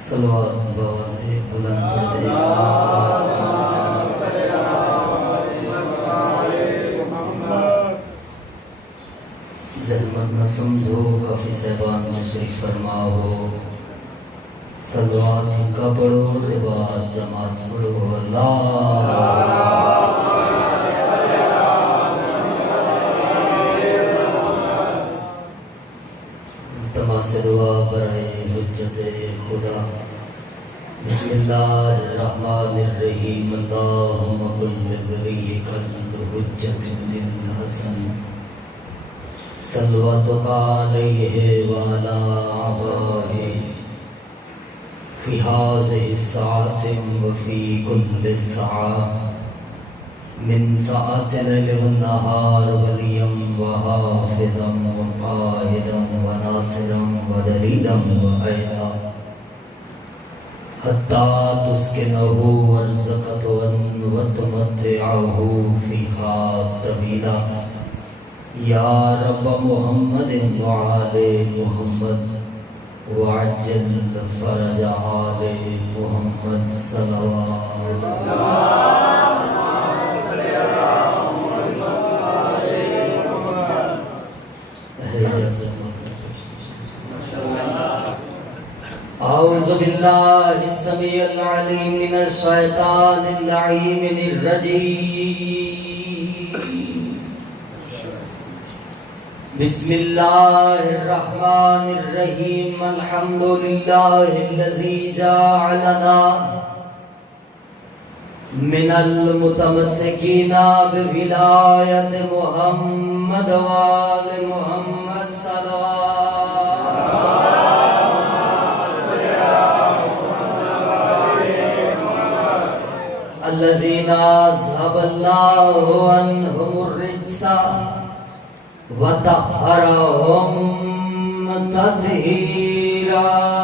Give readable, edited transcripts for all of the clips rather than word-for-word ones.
صلوات بواسطے بلند کر دے ظلمت نہ سمجھو کافی صاحبان تشریف فرماؤ صلوات کا پڑھو دے بعد جماعت پڑھو اللہ سے دعا برائے حجت خدا بسم اللہ الرحمن الرحیم اللہم کل ولیک الحجت للحسن صلواتک علیہ وعلا آبائہ فی ہذہ الساعة وفی کل ساعة من ساعة الليل والنهار وليا وحافظا وقائدا وناصرا ودليلا وأيدا حتى تسكنه أرزقا وتمتعه فيها طويلا يا رب محمد وعلى محمد وعجل فرج آل محمد صلوات أعوذ بالله السميع العليم من الشيطان اللعين الرجيم بسم الله الرحمن الرحيم الحمد لله الذي جعلنا من المتمسكين بولاية محمد وآل محمد صلوات الذين أذهب الله عنهم الرجس وطهرهم تطهيرا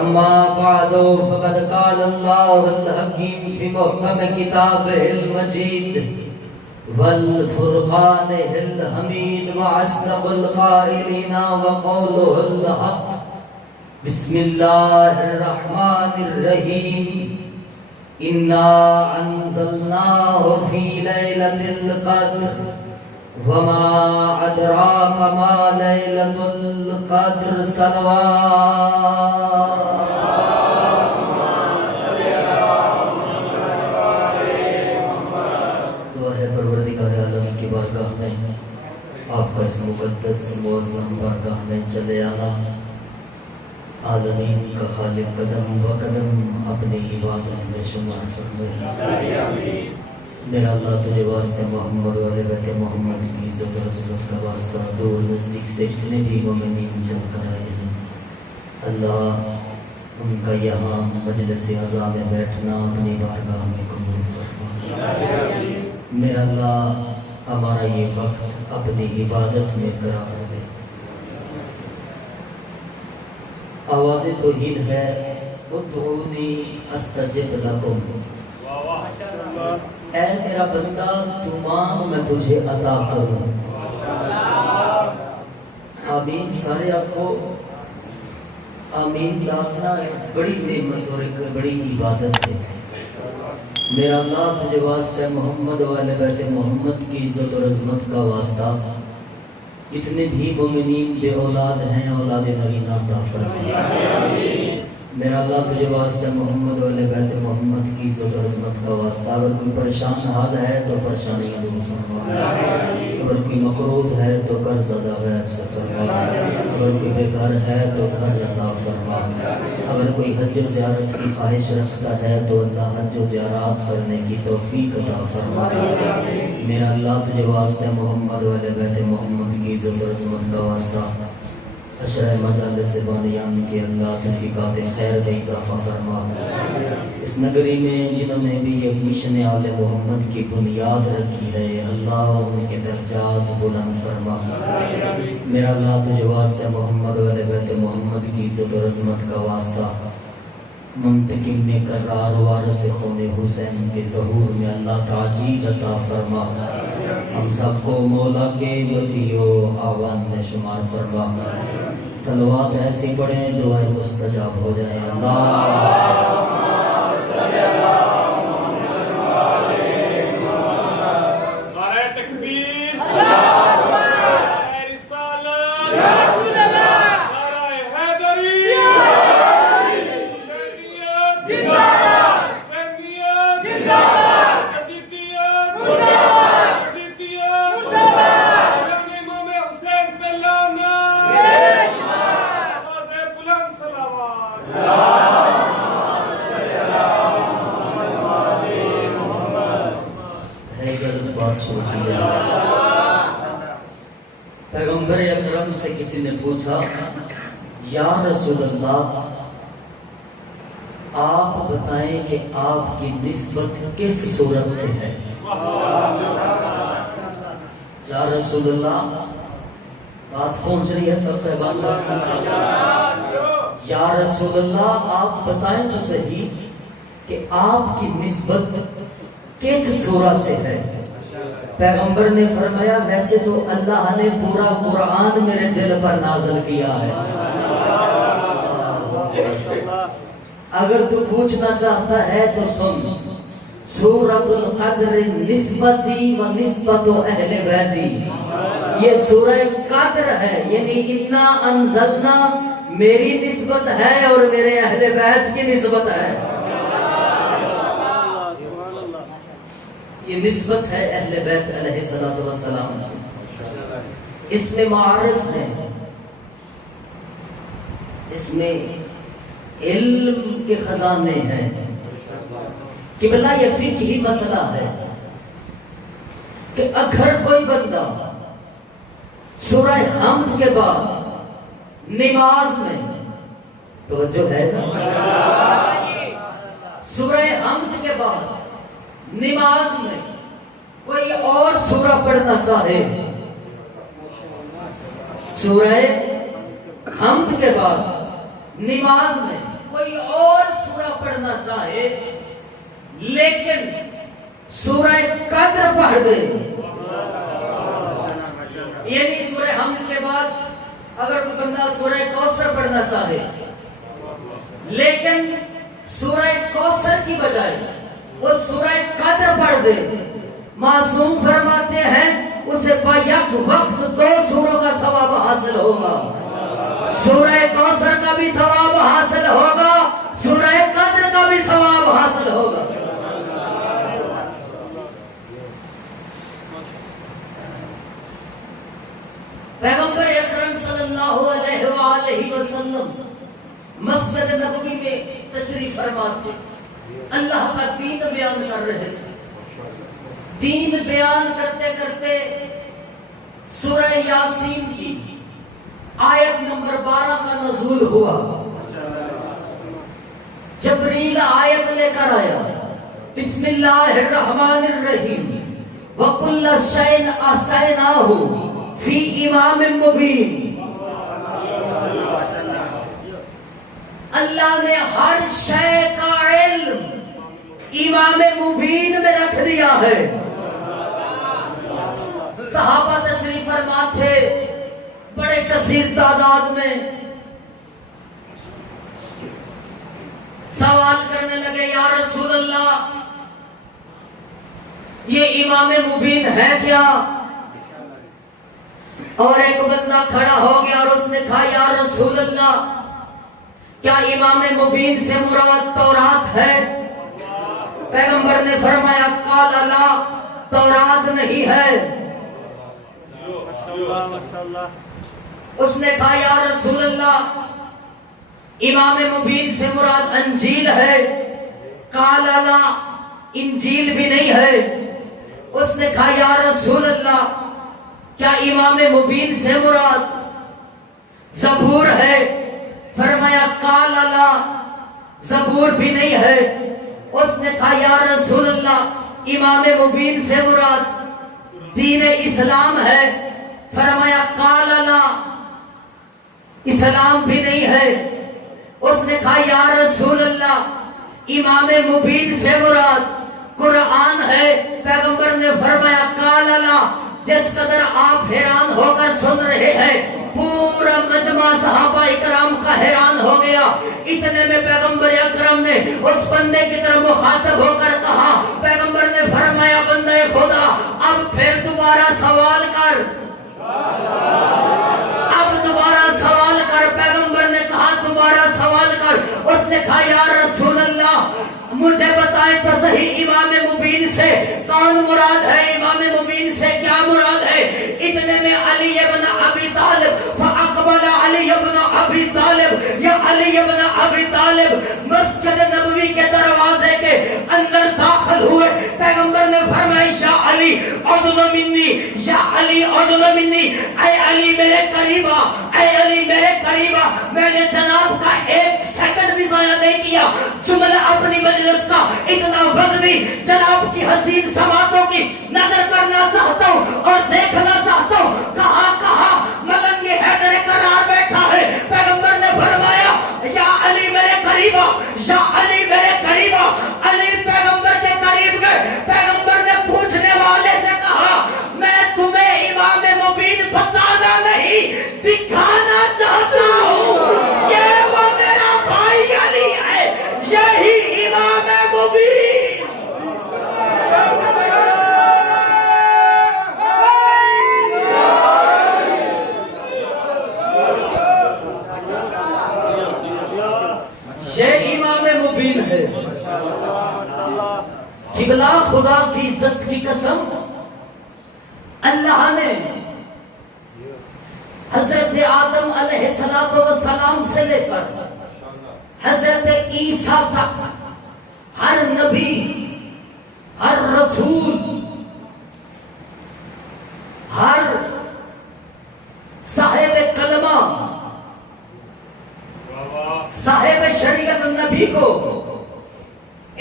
أما بعد فقد قال الله الحكيم في محكم كتابه المجيد والفرقان الحميد وأصدق القائلين وقوله الحق بسم الله الرحمن الرحيم إنا أنزلناه في ليلة القدر وما أدراك ما ليلة القدر صلوات آپ کا اس مقدس معظم بارگاہ میں چلے آنا عالمین کا خالق قدم و قدم اپنی عبادت میں شمار فرمائے میرا اللہ تجھے واسطہ محمد والے بیت محمد کی عزت و رسولت کا واسطہ دور نزدیک سے جتنے بھی مومنین جمع کرائے ہیں اللہ ان کا یہاں مجلس عزا میں بیٹھنا اپنی بارگاہ میں قبول فرما میرا اللہ ہمارا یہ وقت اپنی عبادت میں قرار دے آواز توحید ہے ادعونی استجب لکم اے تیرا بندہ تو مانگ میں تجھے عطا کروں آمین سارے آپ کو آمین داخلہ ایک بڑی نعمت اور ایک بڑی عبادت ہے میرا اللہ تجھے واسطہ محمد والے بیت محمد کی عزت و عظمت کا واسطہ اتنے بھی مومنین بے اولاد ہیں اولاد نگینہ عطا فرما میرا اللہ تجھے واسطہ محمد والے بیت محمد کی عزت و عظمت کا واسطہ اگر کوئی پریشان حال ہے تو پریشانیاں دور فرما اگر کوئی مقروض ہے تو قرض ادا غیب سے فرما اگر کوئی بے گھر ہے تو گھر عطا فرما اگر کوئی حج و زیارت کی خواہش رکھتا ہے تو اللہ حج و زیارات کرنے کی توفیق عطا فرما میرا اللہ تجھے واسطہ محمد والے بیت محمد کی عزت و عظمت کا واسطہ اشرح مجالس بانیان کے اللہ تحقیقات خیر کا اضافہ فرما اس نگری میں جنہوں نے بھی یہ مشن آل محمد کی بنیاد رکھی ہے اللہ ان کے درجات بلند فرما میرا اللہ تجھے واسطہ محمد والے بیت محمد کی عزت و عظمت کا واسطہ منتقم میں قرار وارث خون حسین کے ظہور میں اللہ تعجیل عطا فرما، ہم سب کو مولا کے وطیو آوان میں شمار فرما، صلوات ایسی پڑھیں دعائیں مستجاب ہو جائیں۔ اللہ پیغمبر اکرم سے کسی نے پوچھا، یا رسول اللہ آپ بتائیں کہ آپ کی نسبت کس صورت سے ہے؟ یا رسول اللہ بات پہنچ رہی ہے سب سے بات، یا رسول اللہ آپ بتائیں تو صحیح کہ آپ کی نسبت کس صورت سے ہے؟ پیغمبر نے فرمایا ویسے تو اللہ نے پورا قرآن میرے دل پر نازل کیا ہے، اگر تو پوچھنا چاہتا ہے تو سن، سورۃ القدر نسبتی و نسبت اہل بیتی، یہ سورہ قدر ہے، یعنی انا انزلنا میری نسبت ہے اور میرے اہل بیت کی نسبت ہے، یہ نسبت ہے اہل بیت علیہ السلام، اس میں معارف ہے، اس میں علم کے خزانے ہیں، قبلہ یہ فقہی مسئلہ ہے کہ اگر کوئی بندہ سورہ حمد کے بعد نماز میں، توجہ ہے سورہ حمد کے بعد نماز میں کوئی اور سورہ پڑھنا چاہے، سورہ حمد کے بعد نماز میں کوئی اور سورہ پڑھنا چاہے لیکن سورہ قدر پڑھ دے، یعنی سورہ حمد کے بعد اگر کوئی بندہ سورہ کوثر پڑھنا چاہے لیکن سورہ کوثر کی بجائے وہ سورہ قدر پڑھ دے، معصوم فرماتے ہیں اسے یک وقت 2 سوروں کا ثواب حاصل ہوگا، سورہ کوثر کا بھی ثواب حاصل ہوگا، سورہ قدر کا بھی ثواب حاصل ہوگا۔ پیغمبر اکرم صلی اللہ علیہ وآلہ وسلم مسجد نبوی میں تشریف فرما تھے، اللہ کا دین بیان کر رہے تھے، دین بیان کرتے کرتے سورہ یاسین کی آیت نمبر 12 کا نزول ہوا، جبریل آیت لے کر آیا، بسم اللہ الرحمن الرحیم وَكُلَّ شَيْءٍ أَحْصَيْنَاهُ فِي إِمَامٍ مُبِينٍ، اللہ نے ہر شے کا علم امام مبین میں رکھ دیا ہے۔ صحابہ تشریف فرما تھے بڑے کثیر تعداد میں، سوال کرنے لگے یا رسول اللہ یہ امام مبین ہے کیا؟ اور ایک بندہ کھڑا ہو گیا اور اس نے کہا یا رسول اللہ کیا امام مبین سے مراد تورات ہے؟ پیغمبر نے فرمایا قال لا، تورات نہیں ہے۔ اس نے کہا یا رسول اللہ امام مبین سے مراد انجیل ہے؟ قال لا، انجیل بھی نہیں ہے۔ اس نے کہا یا رسول اللہ کیا امام مبین سے مراد زبور ہے؟ فرمایا قال لا، زبور بھی نہیں ہے۔ اس نے کہا یا رسول اللہ امام مبین سے مراد دین اسلام ہے؟ فرمایا قال لا، اسلام بھی نہیں ہے۔ اس نے کہا یا رسول اللہ امام مبین سے مراد قرآن ہے؟ پیغمبر نے فرمایا قال اللہ، جس قدر آپ حیران ہو کر سن رہے ہیں پورا مجمع صحابہ اکرام کا حیران ہو گیا۔ اتنے میں پیغمبر اکرم نے اس بندے کی طرف مخاطب ہو کر کہا، پیغمبر نے فرمایا بندے خدا اب پھر دوبارہ سوال کر، اب دوبارہ سوال کر۔ پیغمبر نے کہا دوبارہ سوال کر۔ اس نے کہا یا رسول اللہ مجھے بتائیں تو صحیح امام مبین سے کون مراد ہے؟ امام مبین سے کیا مراد ہے؟ اتنے میں علی ابن ابی طالب فاقبل علی ابن ابی طالب، یا علی ابن ابی طالب مسجد نبوی کے دروازے کے اندر داخل ہوئے۔ پیغمبر نے فرمایا یا علی ادن منی، یا علی ادن منی، اے علی میرے قریب آ، اے علی میرے قریب آ۔ میں نے جناب کا ایک سیکنڈ بھی ضائع نہیں کیا، جملہ اپنی مجلس کا اتنا وزنی جناب کی حسین سماعتوں کی نظر کرنا چاہتا ہوں اور دیکھنا چاہتا ہوں۔ کہاں کہاں ملنگ حیدر قرار بیٹھا ہے۔ پیغمبر نے فرمایا یا علی میرے قریب آ، یا علی میرے قریب آ۔ علی پیغمبر کے قریب گئے۔ پیغمبر نے پوچھنے والے سے کہا میں تمہیں امام مبین بتانا نہیں دکھانا چاہتا ہوں، یہ وہ میرا بھائی علی ہے، یہی امام مبین۔ یہ امام مبین ہے۔ قبلہ خدا کی عزت کی قسم، اللہ نے حضرت آدم علیہ السلام سے لے کر حضرت عیسیٰ تک ہر نبی، ہر رسول، ہر صاحب کلمہ، صاحب شریعت نبی کو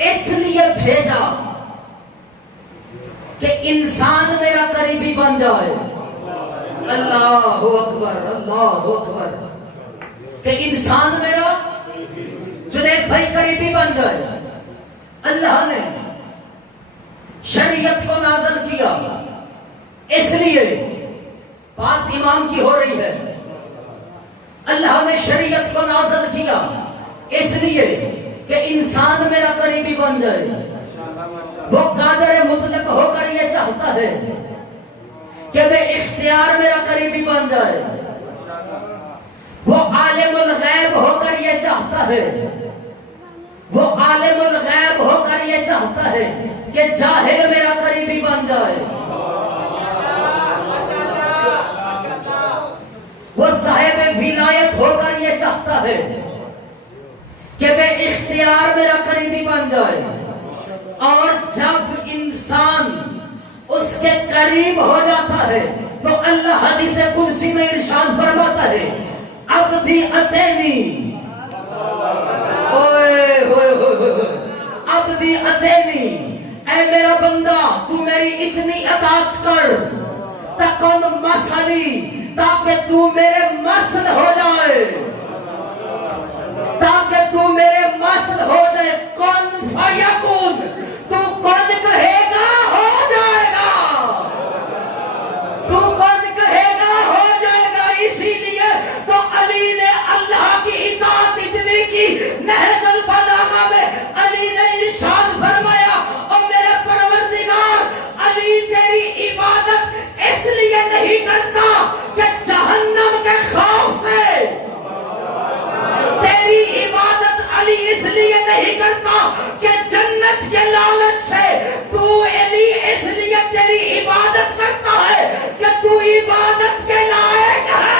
اس لیے بھیجا کہ انسان میرا قریبی بن جائے۔ اللہ اکبر، اللہ اکبر، کہ انسان میرا جنید بھائی قریبی بن جائے۔ اللہ نے شریعت کو نازل کیا، اس لیے بات امام کی ہو رہی ہے۔ اللہ نے شریعت کو نازل کیا اس لیے کہ انسان میرا قریبی بن جائے۔ وہ قادر مطلق ہو کر یہ چاہتا ہے کہ بے اختیار میرا قریبی بن جائے۔ وہ عالم الغیب ہو کر یہ چاہتا ہے، وہ عالم الغیب ہو کر یہ چاہتا ہے کہ جاہل میرا قریبی بن جائے۔ وہ صاحب ولایت ہو کر یہ چاہتا ہے کہ بے اختیار میرا قریبی بن جائے۔ اور جب انسان اس کے قریب ہو جاتا ہے تو اللہ حدیث قدسی میں ارشاد فرماتا ہے عبدی اتینی، عبدی اتینی، اے میرا بندہ تو میری اتنی اطاعت کر تکن مسلی، تاکہ تو میرے مسل ہو جائے، تاکہ تو میرے مسل ہو جائے۔ کن فیکون، تو کن کہے گا ہو جائے گا، تو کن کہے گا ہو جائے گا۔ اسی لیے تو علی نے اللہ کی اطاعت اتنی کی، نہج البلاغہ میں علی نے ارشاد فرمایا اور میرے پروردگار علی تیری عبادت اس لیے نہیں کرتا کہ جہنم کے خوف سے، تیری عبادت علی اس لیے نہیں کرتا کہ جنت کے لالچ سے، تو علی اس لیے تیری عبادت کرتا ہے کہ تو عبادت کے لائق ہے۔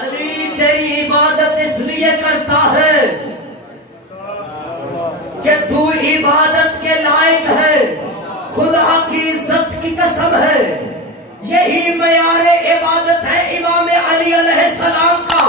علی تیری عبادت اس لیے کرتا ہے کہ تو عبادت کے لائق ہے۔ خدا کی عزت کی قسم ہے، یہی معیار عبادت ہے امام علی علیہ السلام کا۔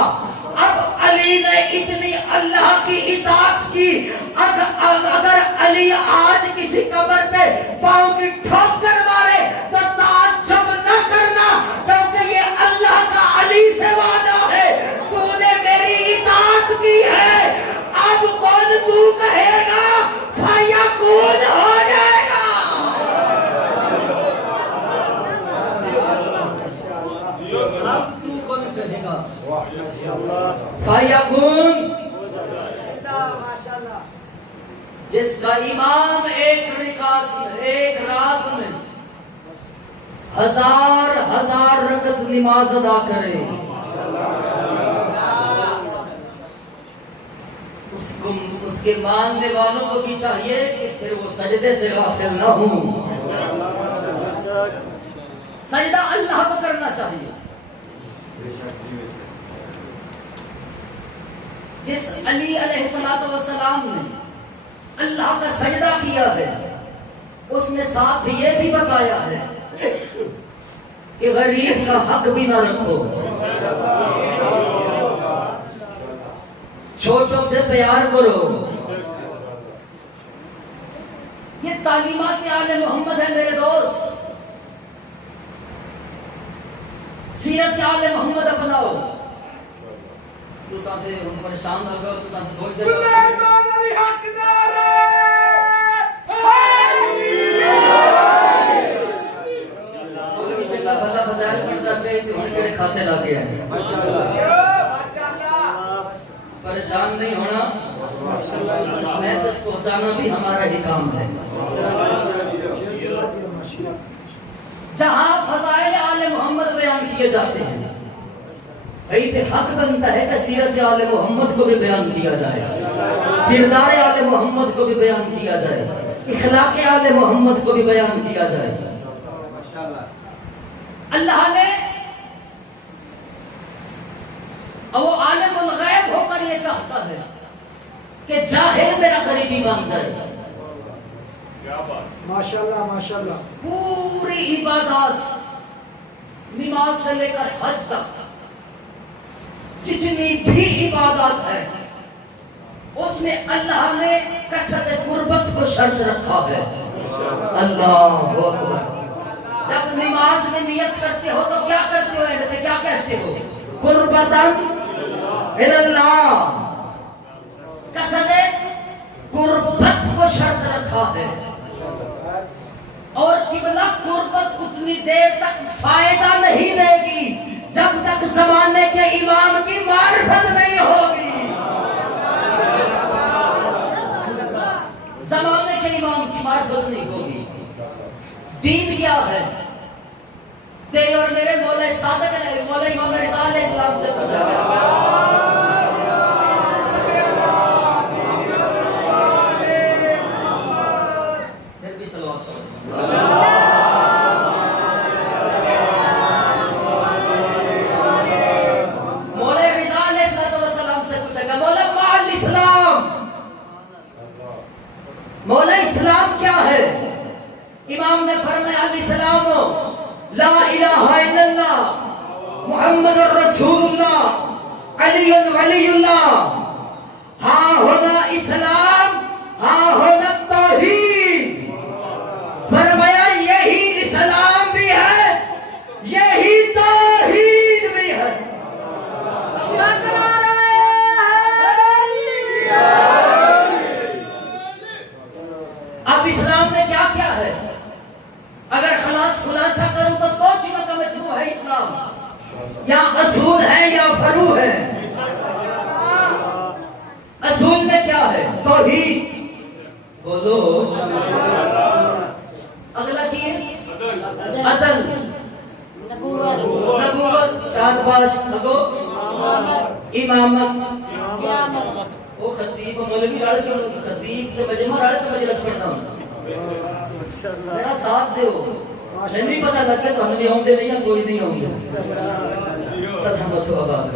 اب علی علی نے اتنی اللہ کی اطاعت کی، اگر علی آج کسی قبر پہ پاؤں کی ٹھوکر مارے تو تعجب نہ کرنا، کیونکہ یہ اللہ کا علی سے وعدہ ہے، تو نے میری اطاعت کی ہے، اب کون تو کہے گا فیکون ہو جائے گا۔ اب تو کون کہے گا فیکون؟ جس کا امام ایک رات میں ہزار رکعت نماز ادا کرے، اس کے ماننے والوں کو بھی چاہیے کہ پھر وہ سجدے سے غافل نہ ہوں، سجدہ اللہ کو کرنا چاہیے۔ جس علی علیہ السلام نے اللہ کا سجدہ کیا ہے، اس نے ساتھ یہ بھی بتایا ہے کہ غریب کا حق بھی نہ رکھو، چھوٹوں سے پیار کرو۔ یہ تعلیمات آل محمد ہے میرے دوست، سیرت آل محمد اپناؤ۔ تو ساتھ ہم پریشان ہو گئے، تو ساتھ سوچ جائے سلیمان علی حقدار کوئی جگہ بھلا فضائل کرتا ہے تو ان کے کھاتے لا کے آئے، پریشان نہیں ہونا، میسج پہنچانا بھی ہمارا ہی کام ہے۔ جہاں فضائل آل محمد بیان کیے جاتے ہیں، وہیں پہ حق بنتا ہے کہ سیرت آل محمد کو بھی بیان کیا جائے، کردار آل محمد کو بھی بیان کیا جائے، اخلاق آل محمد کو بھی بیان کیا جائے۔ اللہ نے اور وہ عالم الغیب ہو کر یہ چاہتا ہے کہ جاہل میرا قریبی بن جائے۔ ماشاءاللہ ماشاءاللہ، پوری عبادات نماز سے لے کر حج تک جتنی بھی عبادات ہے اس میں اللہ نے کثرت قربت کو شرط رکھا ہے۔ اللہ اکبر۔ جب نماز میں نیت کرتے ہو تو کیا کرتے ہو؟ اینڈ میں کیا کہتے ہو؟ قربتاً اللہ، کثرت قربت کو شرط رکھا ہے۔ اور قبلہ قربت اتنی دیر تک فائدہ نہیں دے گی جب تک زمانے کے امام کی معرفت نہیں ہوگی۔ زمانے کے امام کی معرفت نہیں ہوگی۔ دین کیا ہے؟ تیرے اور میرے مولا صادق علیہ مولا امام رضا علیہ السلام سے پوچھا گیا، مولا اسلام کیا ہے؟ امام نے فرمایا الاسلام لا الہ الا اللہ محمد الرسول اللہ علی ولی اللہ۔ ہاں ہونا اسلام، ہاں ہونا توحید۔ فرمایا یہی اسلام بھی ہے، یہی توحید بھی ہے۔ اب اسلام نے کیا کیا ہے؟ اگر خلاصہ کروں تو دو چیزوں کا مجموع ہے اسلام، یا اصول ہے یا فرو ہے۔ اصول میں کیا ہے؟ توحید، بولو۔ اگلا کی ہے عدل، نبوت، چار پانچ لگو، امامت۔ وہ خطیب مولوی راڑ کے خطیب کے مجمع راڑ کے مجلس پڑھتا ہوں، میرا ساتھ دے ہو، میں نہیں پتا لگتا تو ہم نہیں ہوں گے، نہیں ہے کوئی نہیں ہوں گے۔ سلامت و آباد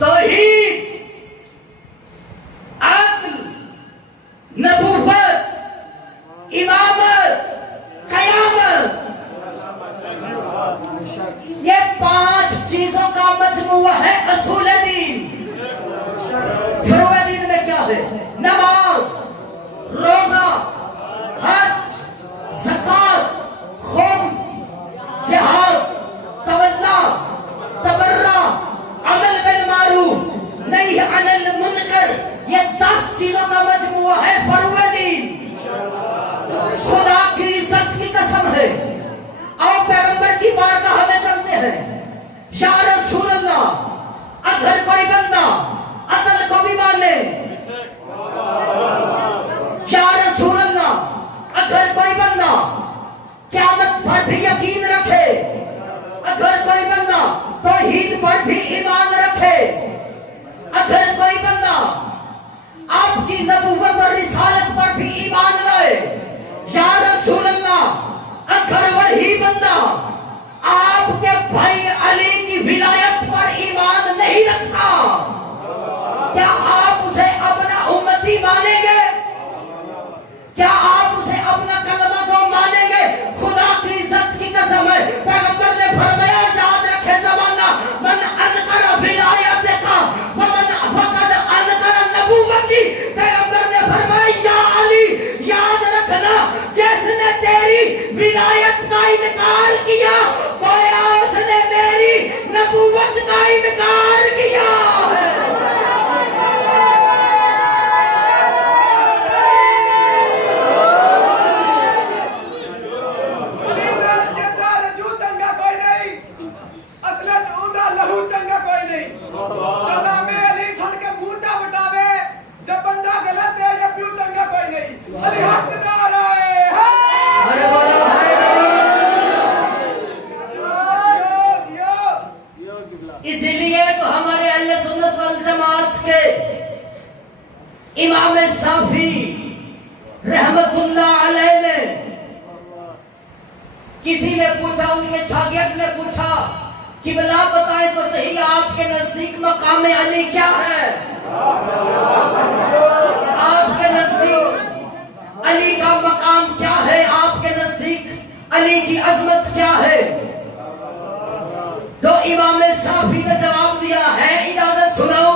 توحید، عدل، نبوت، امامت، قیامت، یہ پانچ چیزوں کا مجموعہ ہے اصول دین۔ اگر کوئی بندہ توحید پر بھی ایمان رکھے، اگر کوئی بندہ آپ کی نبوت اور رسالت پر بھی ایمان لائے، یا رسول اللہ اگر وہی بندہ آپ کے بھائی علی کی ولایت پر ایمان نہیں رکھتا، کیا آپ اسے اپنا امتی مانیں گے؟ کیا آپ اسے اپنا کلمہ کو مانیں گے؟ خدا کی عزت کی قسم ہے، پیغمبر نے فرمایا یاد رکھے زمانہ، من انکر ولایت کا ومن فقد انکر نبوتی، پیغمبر نے فرمایا یا علی یاد رکھنا، جس نے تیری ولایت کا انکار کیا گویا اس نے میری نبوت کا انکار کیا ہے۔ اسی لیے تو ہمارے اہل سنت والجماعت کے امام شافعی رحمت اللہ علیہ نے، کسی نے پوچھا، ان کے شاگرد نے پوچھا کہ بلا بتائیں تو صحیح آپ کے نزدیک مقام علی کیا ہے؟ آپ کے نزدیک علی کا مقام کیا ہے؟ آپ کے نزدیک علی کی عظمت کیا ہے؟ جو امام شافعی نے جواب دیا ہے، اجازت سناؤ۔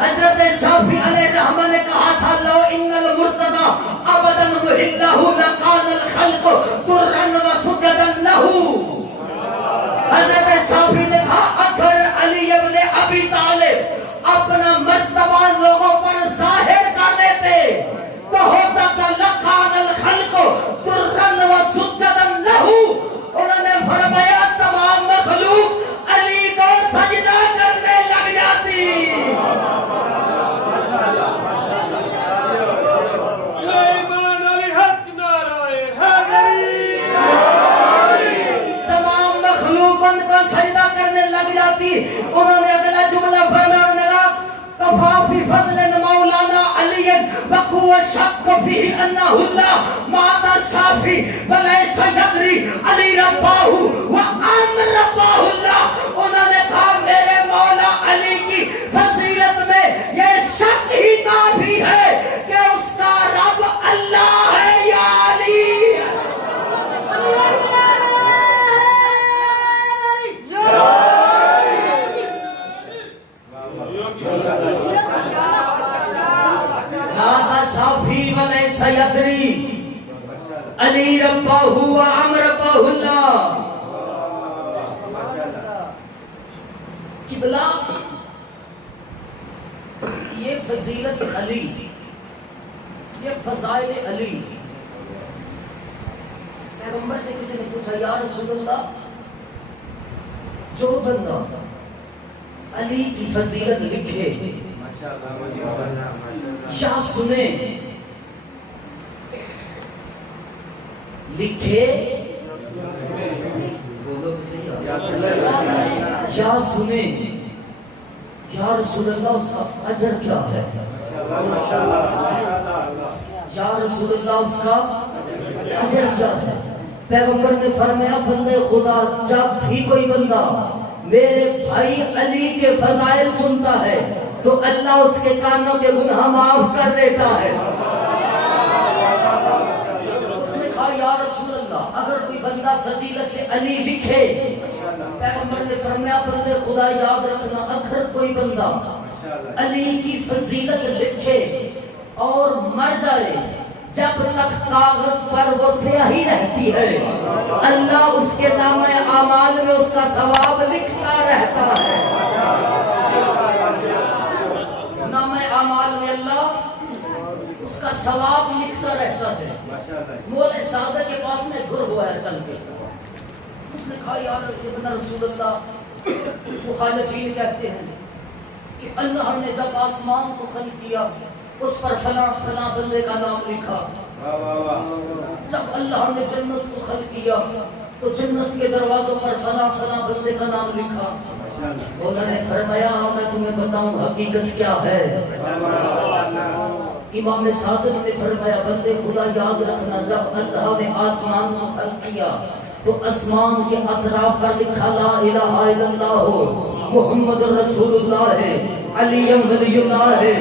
حضرت شافعی علیہ الرحمہ نے کہا تھا لو ان المرتضی ابدا محلہ لکان الخلق طرا وسجدا لہ۔ حضرت شافعی نے کہا اگر علی ابن ابی طالب اپنا مرتبہ لوگوں پر ظاہر کر دیتے تو ہوتا کہ لکان الخلق طرا وسجدا لہ۔ انہوں نے فرمایا تمام مخلوق علی کو سجدہ کرنے لگ جاتی۔ تمام مخلوق ان کو سجدہ کرنے لگ جاتی۔ انہوں نے اگلا جملہ فرمایا کفا فی فضل مولانا علی وقوع شک فی انہ اللہ مات شافی ولیس یدری علی رباہ وعام رباہ اللہ۔ انہوں نے کہا میرے مولا علی کی فضیلت میں یہ شک ہی کافی ہے کہ اس کا رب اللہ ہے یا علی۔ مات شافی ولیس یدری علی رباہ وعام رباہ اللہ۔ قبلہ یہ فضیلت علی، یہ فضائل علی، پیغمبر سے کسی نے پوچھا یا رسول اللہ جو بندہ علی کی فضیلت لکھے یا سنے، لکھے یا سنے، یا رسول اللہ اس کا اجر کیا ہے؟ یا رسول اللہ اس کا اجر کیا ہے؟ پیغمبر نے فرمایا بندے خدا جب بھی کوئی بندہ میرے بھائی علی کے فضائل سنتا ہے تو اللہ اس کے کانوں کے گناہ معاف کر دیتا ہے۔ اس نے کہا یا رسول اللہ اگر کوئی بندہ فضیلت علی لکھے، پیغمبر نے فرمایا بندے خدا یاد رکھنا اگر کوئی بندہ علی کی فضیلت لکھے اور مر جائے، جب تک کاغذ پر وہ سیاہی رہتی ہے اللہ اس کے نام اعمال میں اس کا ثواب لکھتا رہتا ہے۔ نام اعمال میں اللہ اس کا ثواب لکھتا رہتا ہے۔ مولا سازہ کے پاس میں گھر ہوا ہے چل کے، اس نے کہا یار ابن رسول اللہ، مخالفین کہتے ہیں کہ اللہ نے جب آسمان کو خلق کیا اس پر فلاں فلاں بندے کا نام لکھا، جب اللہ نے جنت کو خلق کیا تو جنت کے دروازوں پر فلاں فلاں بندے کا نام لکھا. مولا نے فرمایا میں تمہیں بتاؤں حقیقت کیا ہے. امام صادق نے فرمایا بندے خدا یاد رکھنا جب اللہ نے آسمان کو خلق کیا تو آسمان کے اطراف پر لکھا لا الہ الا اللہ محمد رسول اللہ ہے علی ولی اللہ ہے.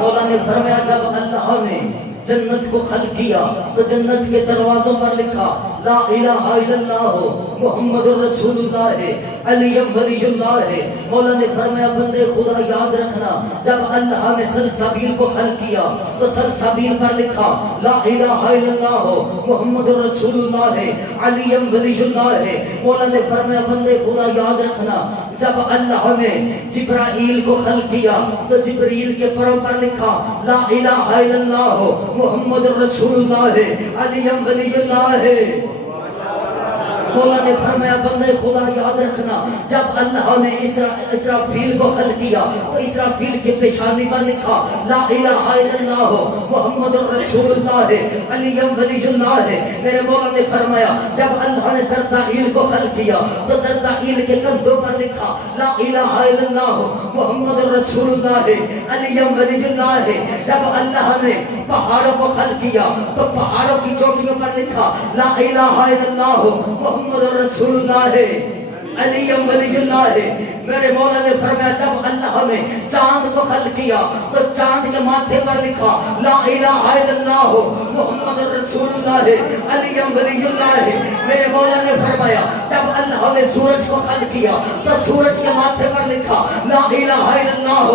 مولا نے فرمایا جب اللہ نے جنت کو خلق کیا تو جنت کے دروازوں پر لکھا لا الہ الا اللہ محمد رسول اللہ ہے علی ولی اللہ ہے. مولا نے فرمایا بندے خدا یاد رکھنا جب اللہ نے سلسبیل کو خلق کیا تو سلسبیل پر لکھا لا الہ الا اللہ محمد رسول اللہ ہے علی ولی اللہ ہے. مولا نے فرمایا بندے خدا یاد رکھنا جب اللہ نے جبرائیل کو خلق کیا تو جبرائیل کے پروں پر لکھا لا الہ الا اللہ محمد رسول اللہ ہے علی ولی اللہ ہے. مولا نے فرمایا بندے خدا یاد رکھنا جب اللہ نے اسرافیل کو خلق کیا تو اسرافیل کے پیشانی پر لکھا لا الہ الا اللہ محمد رسول اللہ ہے علی ولی اللہ ہے. میرے مولا نے فرمایا جب اللہ نے دردائیل کو خلق کیا تو دردائیل کے کندھوں پر لکھا لا الہ الا اللہ محمد رسول اللہ ہے علی ولی اللہ ہے. جب اللہ نے پہاڑوں کو خلق کیا تو پہاڑوں کی چوٹیوں پر لکھا لا الہ الا اللہ محمد رسول اللہ ہے علی ولی اللہ ہے. میرے مولا نے فرمایا جب اللہ نے چاند کو خلق کیا تو چاند کے ماتھے پر لکھا لا الہ الا اللہ محمد رسول اللہ ہے علی ولی اللہ ہے. میرے مولا نے فرمایا جب اللہ نے سورج کو خلق کیا تو سورج کے ماتھے پر لکھا لا الہ الا اللہ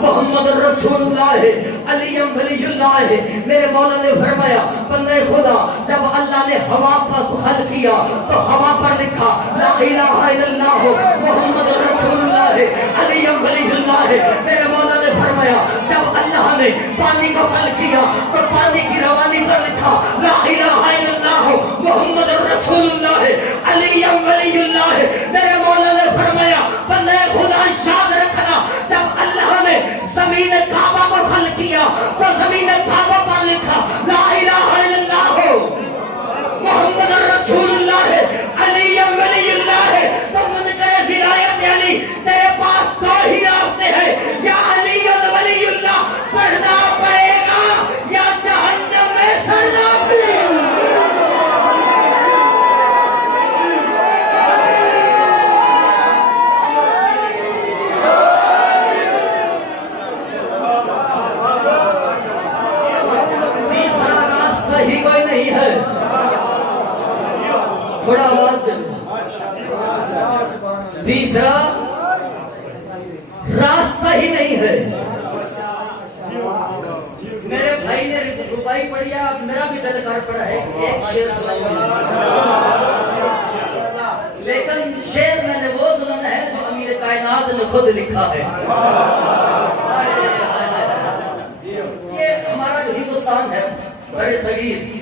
محمد رسول اللہ ہے علی ولی اللہ ہے. میرے مولا نے فرمایا بندے خدا جب اللہ نے ہوا کو خلق کیا تو ہوا پر لکھا لا الہ الا اللہ محمد رسول اللہ ہے علی ولی اللہ ہے. میرے مولا نے فرمایا جب اللہ نے پانی کو خلق کیا تو پانی کی روانی پر لکھا لا الہ الا اللہ محمد رسول اللہ ہے علی ولی اللہ ہے. میرے مولا نے فرمایا بندے خدا یاد رکھنا جب اللہ نے زمین کعبہ کو خلق کیا تو زمین کعبہ پر لکھا لا الہ الا اللہ محمد رسول اللہ ہے علی ولی اللہ ہے. تو منکر ولایت علی تیرے پاس دو ہی راستے ہیں یا علی ولی اللہ پڑھنا پڑے گا یا جہنم میں سڑنا پڑے گا. بڑا آواز تیسرا راستہ ہی نہیں ہے. میرے بھائی نے ربائی پڑھی ہے میرا بھی دل کر پڑا ہے ایک شعر سنائیے لیکن شعر میں نے وہ سنا ہے جو امیر کائنات نے خود لکھا ہے. یہ ہمارا ہندوستان ہے بڑے صغیر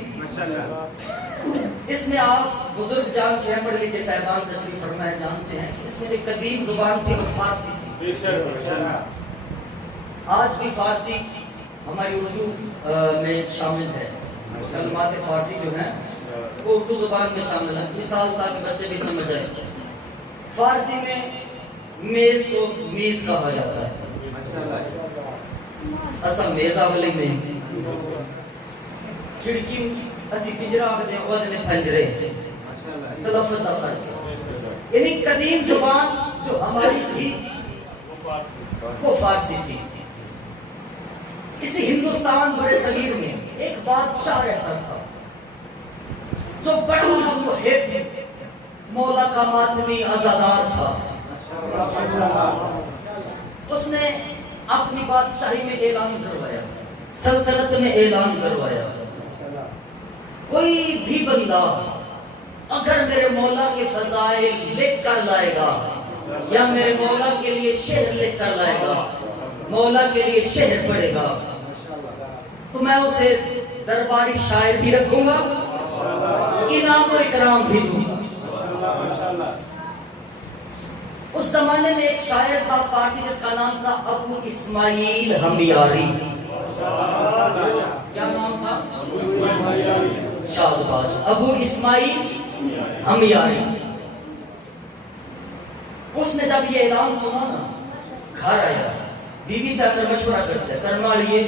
اس میں آپ بزرگ جانتے ہیں بڑے لکھے صاحبان تشریف فرمائے جانتے ہیں اس میں ایک قدیم زبان تھی اور فارسی تھی. آج کی فارسی ہماری اردو میں شامل ہے. کلمات فارسی جو ہیں وہ اردو زبان میں شامل ہیں. مثال تاکہ بچے بھی سمجھ آئے فارسی میں میز کو میز کہا جاتا ہے. اصل میزا والی میں کھڑکی اسی پنجرا میں ودنے پنجرے تلفظ آتا ہے. یعنی قدیم زبان جو ہماری تھی وہ فارسی تھی. اسی ہندوستان بڑے صغیر میں ایک بادشاہ رہتا تھا جو بڑا محب مولا کا ماتمی عزادار تھا. اس نے اپنی بادشاہی میں اعلان کروایا سلطنت میں اعلان کروایا کوئی بھی بندہ اگر میرے مولا کے فضائل لکھ کر لائے گا یا میرے مولا کے لیے شعر لکھ کر لائے گا مولا کے لیے شعر پڑھے گا تو میں اسے درباری شاعر بھی رکھوں گا انعام و اکرام بھی دوں گا. اس زمانے میں ایک شاعر تھا فارسی جس کا نام تھا ابو اسماعیل ہمیاری. کیا نام تھا؟ شاد باز ابو اسماعیل ہمیاری. اس نے جب یہ اعلان سنا نا گھر آیا, بیوی سے اندر مشورہ کرتا ہے کرما لیے.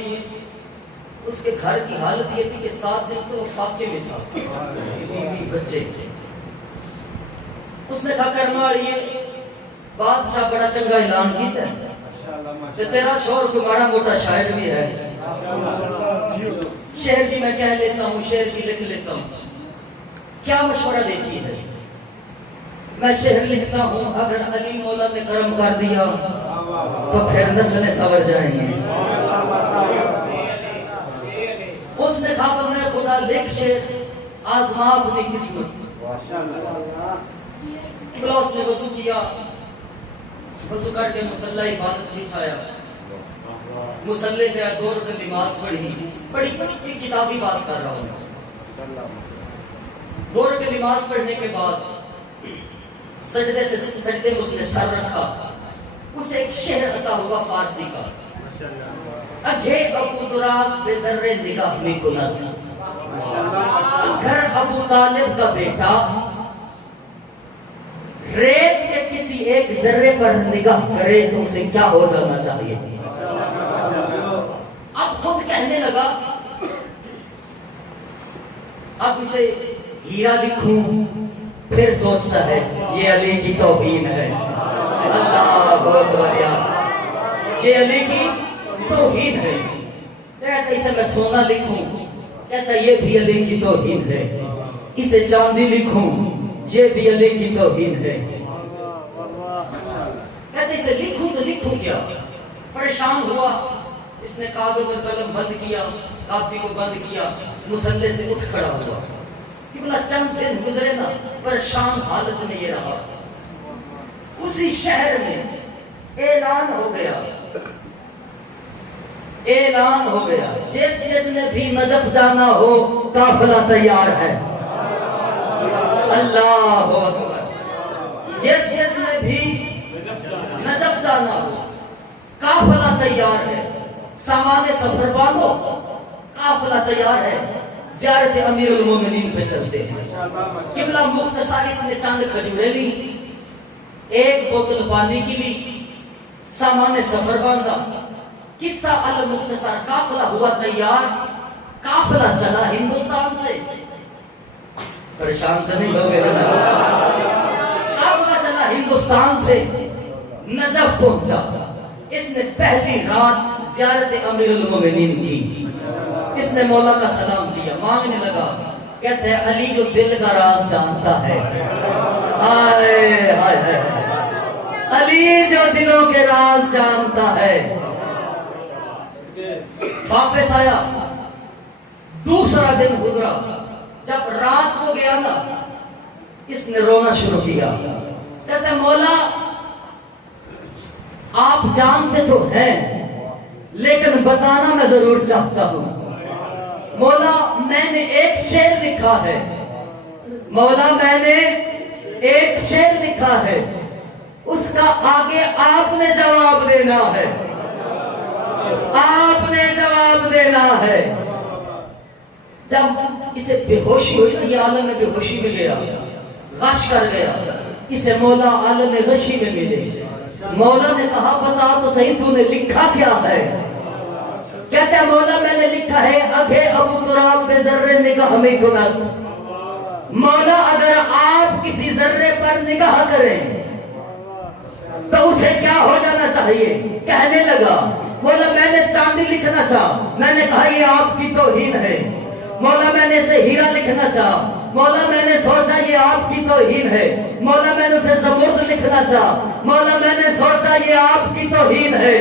اس کے گھر کی حالت یہ تھی کہ 7 دن سے وہ فاقے میں تھا, بچے. اس نے کہا کرما لیے, بادشاہ بڑا چنگا اعلان کیتا ہے کہ تیرا شوہر کو ماڑا موٹا شاعر بھی ہے, شعر بھی میں کہہ لیتا ہوں, شعر بھی لکھ لیتا ہوں, کیا مشورہ دیتی ہے؟ میں شعر لکھتا ہوں, اگر علی مولا نے کرم کر دیا تو پھر نسلیں سنور جائیں گے. اس نے کہا بندے خدا لکھ شعر, آزما اپنی قسمت. اس نے وضو کیا, وضو کر کے مصلی عبادت بچھایا, مصلی پہ 2 رکعت نماز پڑھی. بڑی کتابی بات کر رہا ہوں. 2 رکعت نماز پڑھنے کے بعد سجدے سے سجدے میں اس نے سر رکھا. اسے ایک شعر عطا ہوا فارسی کا, اگے ابو تراب بے ذرے نگاہ میں کنت, اگر ابو طالب کا بیٹا ریت کے کسی ایک ذرے پر نگاہ کرے تو اسے کیا ہو جانا چاہیے. اب خود کہنے لگا اب اسے ہیرا لکھوں, پھر سوچتا ہے یہ علی کی توہین ہے. اللہ اکبر, یہ علی کی توہین ہے. کہتا اسے میں سونا لکھوں, کہتا یہ بھی علی کی توہین ہے. اسے چاندی لکھوں, یہ بھی علی کی توہین ہے. کہتے اسے لکھوں تو لکھوں کیا؟ پریشان ہوا. اس نے کاغذ اور قلم بند کیا, کاپی کو بند کیا, مصلی سے اٹھ کھڑا ہوا کہ بلا چند دن گزرے نا, پریشان حالت میں یہ رہا. اسی شہر میں اعلان ہو گیا, اعلان ہو گیا جس جس نے بھی نجف جانا ہو قافلہ تیار ہے. اللہ اکبر, جس جس نے بھی نجف جانا ہو قافلہ تیار ہے. سامان سفر باندھو, قافلہ تیار ہے, زیارت امیر المومنین پہ چلتے ہیں. قبلہ مختصر اس نے چاند کھجورے لی, 1 بوتل پانی کی لی, سامان سفر باندھا. قصہ المختصر, قافلہ ہوا تیار, قافلہ چلا ہندوستان سے. پریشان تو نہیں ہو گئے, قافلہ چلا ہندوستان سے, نجف پہنچا. اس نے پہلی رات زیارت امیر المومنین کی. اس نے مولا کا سلام دیا, مانگنے لگا. کہتے ہیں علی جو دل کا راز جانتا ہے, آئے ہائے ہائے, علی جو دلوں کے راز جانتا ہے. واپس آیا, دوسرا دن گزرا. جب رات ہو گیا نا, اس نے رونا شروع کیا. کہتے ہیں مولا آپ جانتے تو ہیں لیکن بتانا میں ضرور چاہتا ہوں. مولا میں نے ایک شعر لکھا ہے, مولا میں نے ایک شعر لکھا ہے, اس کا آگے آپ نے جواب دینا ہے, آپ نے جواب دینا ہے. جب اسے بے ہوشی ہوئی نا, یہ عالم بے ہوشی میں گیا, غش کر گیا. اسے مولا عالم غشی میں ملے. مولا نے کہا بتا تو صحیح تو نے لکھا کیا ہے؟ کہتا ہے مولا میں نے لکھا ہے اگے ابو تراب بے ذرے نگاہ میں کنت. مولا اگر آپ کسی ذرے پر نگاہ کریں تو اسے کیا ہو جانا چاہیے؟ کہنے لگا مولا میں نے چاندی لکھنا چاہا, میں نے کہا یہ آپ کی توہین ہے. مولا میں نے اسے ہیرا لکھنا چاہا, مولا میں نے سوچا یہ آپ کی توہین ہے. مولا میں نے اسے زمرد لکھنا چاہا, مولا میں نے سوچا یہ آپ کی توہین ہے.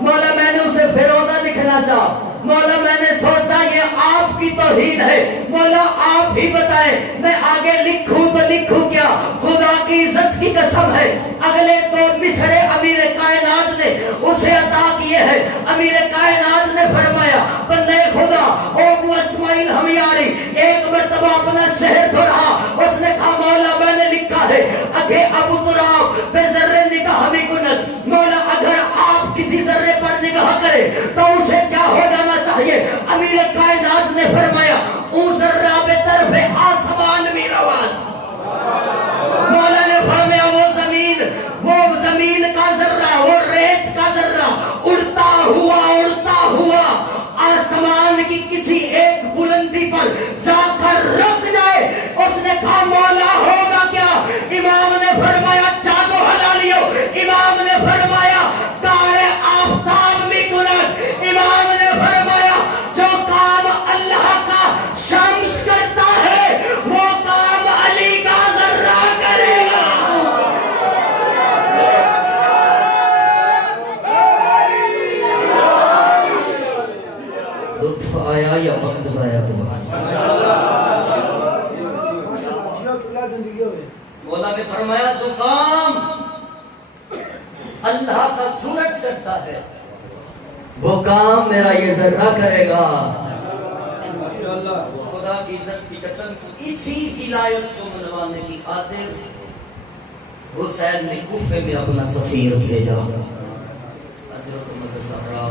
مولا میں نے اسے فیروزہ لکھنا چاہا, مولا میں نے سوچا یہ آپ کی توہین ہے. مولا آپ ہی بتائیں میں آگے لکھوں تو لکھوں کیا؟ خدا کی عزت کی قسم ہے اگلے 2 مصرے امیر کائنات نے اسے عطا کیے ہیں. امیر کائنات نے فرمایا بندے خدا او ابو اسماعیل ہمیاری ایک مرتبہ اپنا شہر دھڑا. اس نے کہا مولا میں نے لکھا ہے اگے ابو تراب بے ذرے نگاہ میں کنت. مولا اگر آپ کسی ذرے پر نگاہ کرے تو اسے کیا ہو جانا چاہیے؟ امیر کائنات نے فرمایا اون ذرہ بے طرف مولا نے فرمایا جو کام اللہ کا سورج کرتا ہے وہ کام میرا یہ ذرہ کرے گا. خدا کی عزت کی قسم اسی ولایت کو منوانے کی خاطر حسین نے کوفے میں اپنا سفیر بھیجا. حضرت زہرا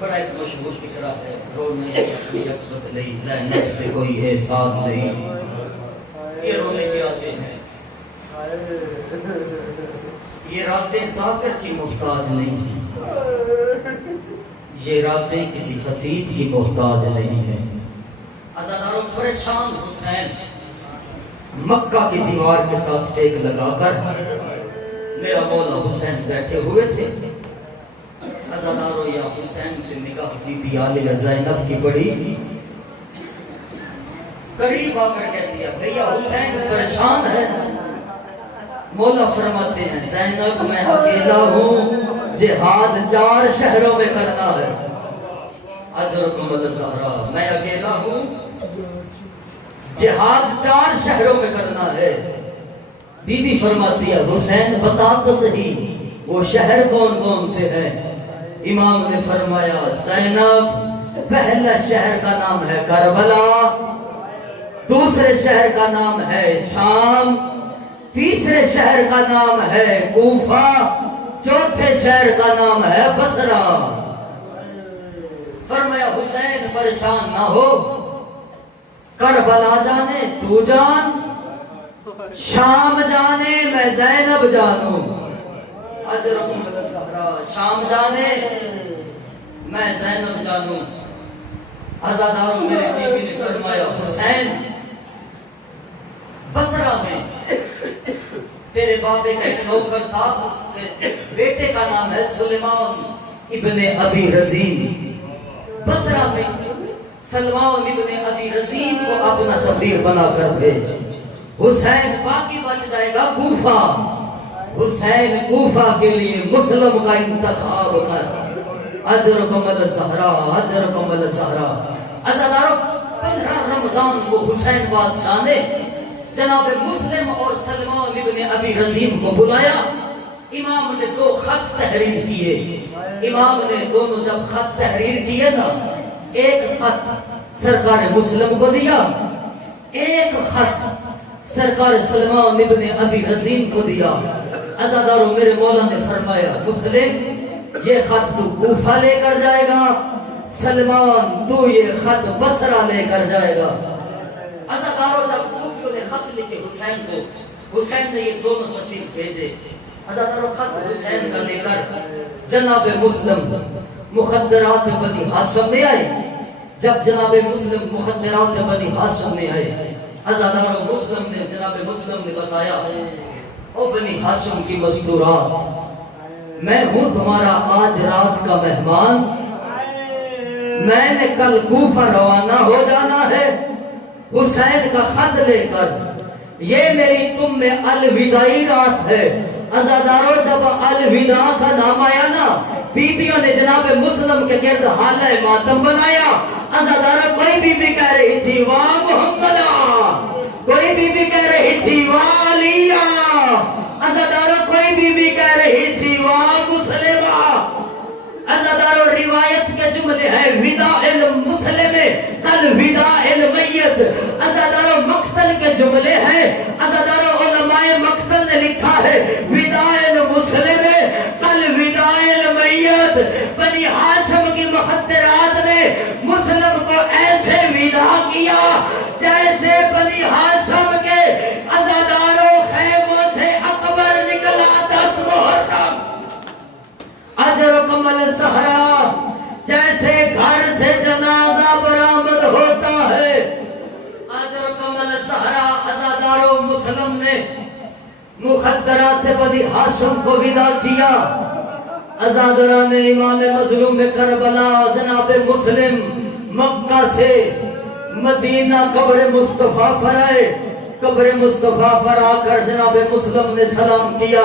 بڑا ایک مشہور فکرہ ہے. رونے کی اپنی رغبت لئی زینب پہ کوئی احساس نہیں. یہ رونے کی راتیں ہیں, یہ راتیں ظافر کی محتاج نہیں ہیں, یہ راتیں کسی خطیب کی محتاج نہیں ہیں. عزاداروں پریشان حسین مکہ کی دیوار کے ساتھ ٹیک لگا کر میرا مولا حسین بیٹھے ہوئے تھے. عزاداروں یا حسین کی نگاہ بی بی عالیہ زینب کی بڑی قریب آ کر کہتی ہے بھیا حسین پریشان ہے. مولا فرماتے ہیں زینب میں اکیلا ہوں, جہاد 4 شہروں میں کرنا ہے. حضرت زہرا میں اکیلا ہوں, جہاد 4 شہروں میں کرنا ہے. بی بی فرماتی ہے حسین بتا تو صحیح وہ شہر کون کون سے ہیں. امام نے فرمایا زینب پہلا شہر کا نام ہے کربلا, دوسرے شہر کا نام ہے شام, تیسرے شہر کا نام ہے کوفہ, چوتھے شہر کا نام ہے بصرہ. فرمایا حسین پریشان نہ ہو, کربلا جانے تو جان, شام جانے میں زینب جانوں. حضرت زہرا شام جانے میں زینب جانوں. عزاداروں میرے بیوی نے فرمایا حسین بصرہ میں تیرے بابے کا ایک نوکر تھا, اس کے بیٹے کا نام ہے سلیمان ابن ابی رزین. بصرہ میں سلمان ابن ابی رزین کو اپنا سفیر بنا کر بھیج. حسین باقی بچ جائے گا کوفہ. حسین کوفہ کے لیے مسلم کا انتخاب کر. اجرکم الزہرا اجرکم الزہرا. عزاداروں 15 رمضان کو حسین بادشاہ نے جناب مسلم اور سلمان ابن ابی رزین کو بلایا. امام نے 2 خط تحریر کیے. امام نے دونوں جب خط تحریر کیے نا, ایک خط سرکار مسلم کو دیا, ایک خط سرکار سلمان ابن ابی رزین کو دیا. عزاداروں میرے مولا نے فرمایا مسلم یہ خط تو کوفہ لے کر جائے گا, سلمان تو یہ خط بصرہ لے کر جائے گا. عزاداروں جب کوفیوں نے خط لکھے حسین کو, حسین سے یہ دونوں سفیر بھیجے. عزاداروں خط حسین کا لے کر جناب مسلم مخدرات بنی ہاشم میں آئے. جب جناب مسلم مخدرات بنی ہاشم میں آئے, عزاداروں مسلم نے جناب مسلم نے بتایا او بنی ہاشم کی مستورات, میں ہوں تمہارا آج رات کا مہمان, میں نے کل کوفہ روانہ ہو جانا ہے حسین کا خط لے کر. یہ میری تم میں الوداعی رات ہے. عزاداروں جب الوداع کا نام آیا نا, بیبیوں نے جناب مسلم کے گرد حالہ ماتم بنایا. عزاداروں کوئی بی بی کہہ رہی تھی واہ محمدہ, کوئی بی بی کہہ رہی تھی واہ علیہ, عزاداروں کوئی بی بی کہہ رہی تھی واہ مسلمہ. عزاداروں روایت کے جملے ہیں وداع المسلم کل وداع المیت. عزاداروں مقتل کے جملے ہیں. عزاداروں علماء مقتل نے لکھا ہے وداع المسلم کل وداع المیت. بنی ہاشم کی مخدرات نے مسلم کو ایسے وداع کیا جیسے بنی ہاشم کے عزاداروں خیموں سے اکبر نکلا 10 محرم. اجرکم الزہرا جیسے گھر سے جنازہ برآمد ہوتا ہے. اجرکم الزہرا. عزاداروں مسلم نے مخدرات بنی ہاشم کو ودا کیا. عزاداران امام مظلوم کربلا جناب مسلم مکہ سے مدینہ قبر مصطفیٰ پر آئے. قبر مصطفیٰ پر آ کر جناب مسلم نے سلام کیا,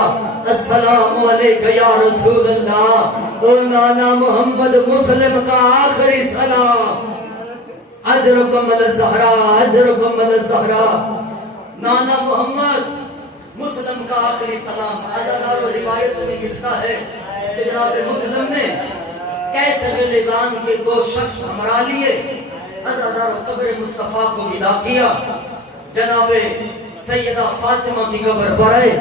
السلام علیکہ یا رسول اللہ. او نانا محمد مسلم کا آخری سلام. اجرکم الزہرا اجرکم الزہرا. نانا محمد مسلم کا آخری سلام. ازادار و روایت میں ملتا ہے کہ جناب مسلم نے کیسے نظام کے دو شخص ہمرا لیے. ازادار و قبر مصطفیٰ کو ودا کیا. جناب سیدہ فاطمہ کی قبر پر آئے,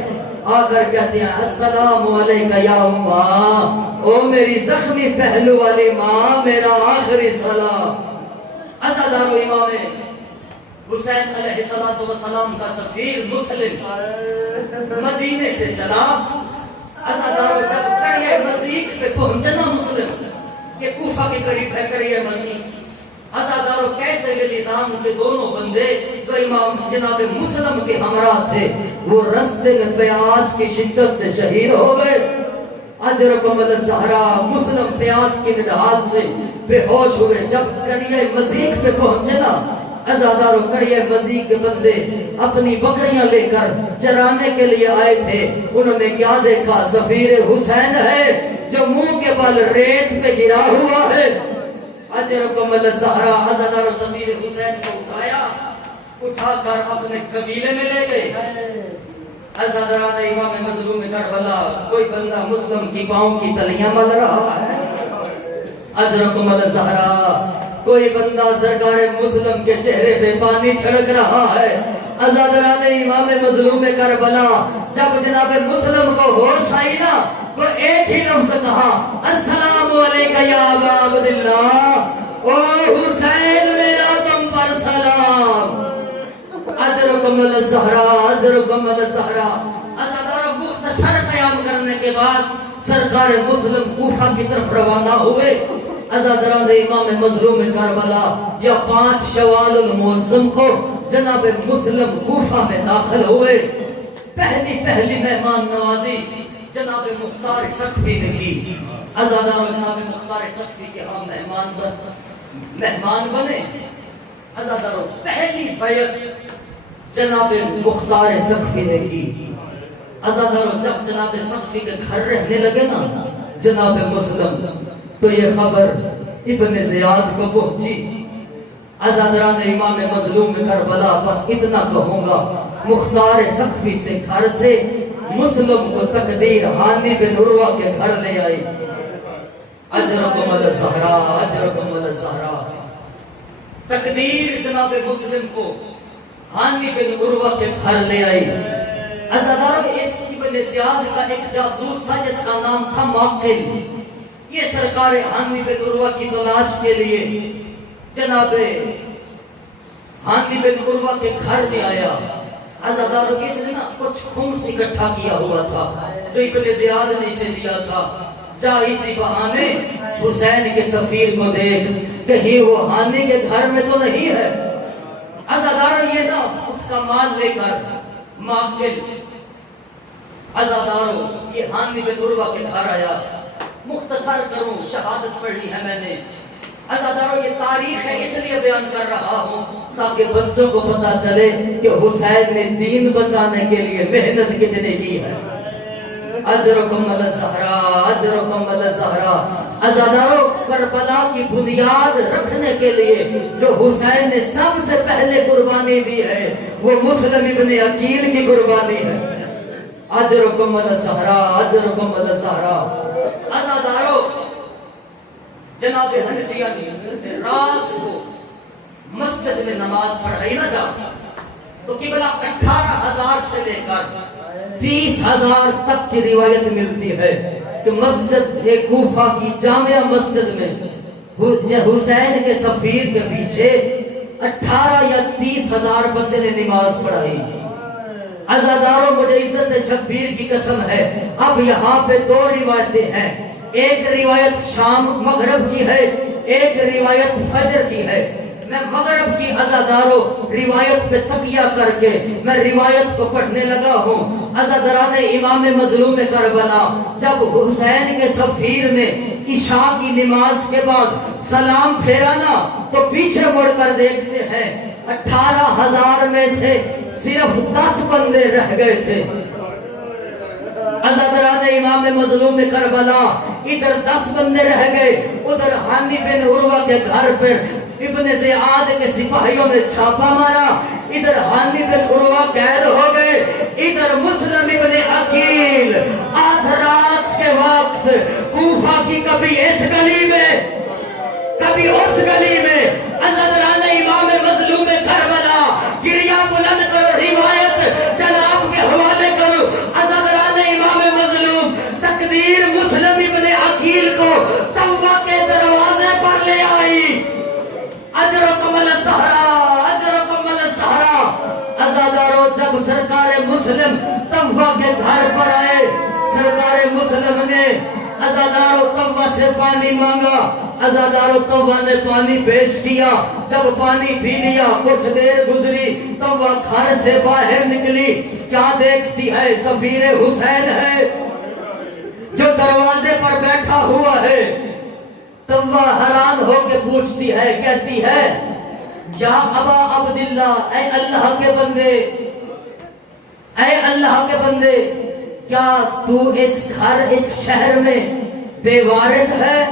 آ کر کہتے ہیں السلام علیکہ یا اماں, او میری زخمی پہلو والی ماں, میرا آخری سلام. ازادار و امام حسین علیہ السلام کا سفیر مسلم مدینے سے چلا. ازادار و جب قریہ مزید پہ پہنچنا مسلم کہ کوفہ کے قریب ہے قریہ مزید. ازادار و کیسے کے نظام کے دونوں بندے جو امام جناب مسلم کے ہمراہ تھے وہ رستے میں پیاس کی شدت سے شہید ہو گئے. اجرکم الزہرا. مسلم پیاس کی ندہال سے بے ہوش ہوئے. جب قریہ مزید پہ پہنچے نا ازادار و قریہ مزید کے بندے اپنی بکریاں لے کر چرانے کے لیے آئے تھے. انہوں نے کیا دیکھا؟ سفیر حسین ہے جو منہ کے بل ریت پہ گرا ہوا ہے. اجرکم الزہرا. ازادار و سفیر حسین کو اٹھا کر اپنے قبیلے میں لے گئے. ازاداران امام مظلوم کربلا, کوئی بندہ مسلم کی پاؤں کی تلیاں مل رہا ہے. اجرکم الزہرا. کوئی بندہ سرکار مسلم کے چہرے پہ پانی چھڑک رہا ہے. ازاداران امام مظلوم کربلا, جب جناب مسلم کو ہوش آئی نا تو ایک ہی لفظ کہا السلام علیکہ یا ابا عبداللہ, او حسین میرا تم پر سلام. اجرکم الزہرا اجرکم الزہرا. ازادار مختصر قیام کرنے کے بعد سرکار مسلم کوفہ کی طرف روانہ ہوئے. ازاداران امام مظلوم کربلا یا 5 شوال المعظم کو جناب مسلم کوفہ میں داخل ہوئے. پہلی مہمان نوازی جناب مختار سقفی نے کی. ازادار جناب مختار سقفی کے ہم مہمان بنے. ازادار پہلی بیعت جناب مختار سقفی نے کی. ازادار جب جناب سقفی کے گھر رہنے لگے نا جناب مسلم تو یہ خبر ابن زیاد کو پہنچی. ازاداران امام مظلوم کربلا, بس اتنا کہوں گا, مختار سقفی سے گھر سے مسلم کو تقدیر حانی بن عروہ کے گھر لے آئی. اجرکم الزہرا اجرکم الزہرا. تقدیر جناب مسلم کو حانی بن عروہ کے گھر لے آئی. ازادار اس ابن زیاد کا ایک جاسوس تھا جس کا نام تھا معقل. یہ سرکار حانی بن عروہ کی تلاش کے لیے جناب حانی بن عروہ کے گھر میں آیا. ازادار اس نے کچھ خمس اکٹھا کیا ہوا تھا تو ابن زیاد نے اسے دیا تھا. جا اسی بہانے حسین کے سفیر کو دیکھ, کہیں وہ حانی کے گھر میں تو نہیں ہے. ازادار یہ نا اس کا مال لے کر معقل ازادار یہ حانی بن عروہ کے گھر آیا. مختصر کروں, شہادت پڑھی ہے میں نے. ازاداروں یہ تاریخ ہے اس لیے بیان کر رہا ہوں تاکہ بچوں کو پتا چلے کہ حسین نے دین بچانے کے لیے محنت کتنی کی ہے. اجرکم الزہرا اجرکم الزہرا. ازاداروں کربلا کی بنیاد رکھنے کے لیے جو حسین نے سب سے پہلے قربانی دی ہے وہ مسلم ابن عقیل کی قربانی ہے. اجرکم الزہرا اجرکم الزہرا. ازاداروں جناب حنفیہ نے رات کو مسجد میں نماز پڑھائی نہ جاتا تو قبلہ 18,000 سے لے کر 30,000 تک کی روایت ملتی ہے کہ مسجد کوفہ کی جامعہ مسجد میں حسین کے سفیر کے پیچھے 18 یا 30,000 بندے نے نماز پڑھائی. عزاداروں مجھے عزت شبیر کی قسم ہے. اب یہاں پہ 2 روایتیں ہیں, ایک روایت شام مغرب کی ہے, ایک روایت فجر کی ہے. میں مغرب کی عزاداروں روایت پہ تکیہ کر کے میں روایت کو پڑھنے لگا ہوں. عزاداران امام مظلوم کربلا جب حسین کے سفیر نے عشاء کی نماز کے بعد سلام پھیرا نا تو پیچھے مڑ کر دیکھتے ہیں 18,000 میں سے صرف 10 بندے رہ گئے تھے. عزاداران امام مظلوم کربلا ادھر 10 بندے رہ گئے, ادھر حانی بن عروہ کے گھر پر ابن زیاد کے سپاہیوں نے چھاپا مارا، ادھر حانی بن عروہ قید ہو گئے، ادھر مسلم ابن عقیل آدھ رات کے وقت کوفہ کی کبھی اس گلی میں کبھی اس گلی میں عزادران امام مظلوم کربلا گریہ بلند کرو، روایت جناب کے حوالے کرو، عزادران امام مظلوم تقدیر مسلم ابن عقیل کو توبہ کے دروازے پر لے آئی، اجرکم الزہرا اجرکم الزہرا۔ عزاداروں جب سرکار مسلم توبہ کے گھر پر آئے، سرکار مسلم نے عزاداروں توبہ سے پانی مانگا، عزاداروں توبہ نے پانی پیش کیا، جب پانی پی لیا کچھ دیر گزری، توبہ گھر سے باہر نکلی، کیا دیکھتی ہے؟ سفیر حسین ہے جو دروازے پر بیٹھا ہوا ہے۔ توبہ حیران ہو کے پوچھتی ہے، کہتی ہے یا ابا عبداللہ، اے اللہ کے بندے، اے اللہ کے بندے، کیا تو اس گھر اس شہر میں بے وارث ہے؟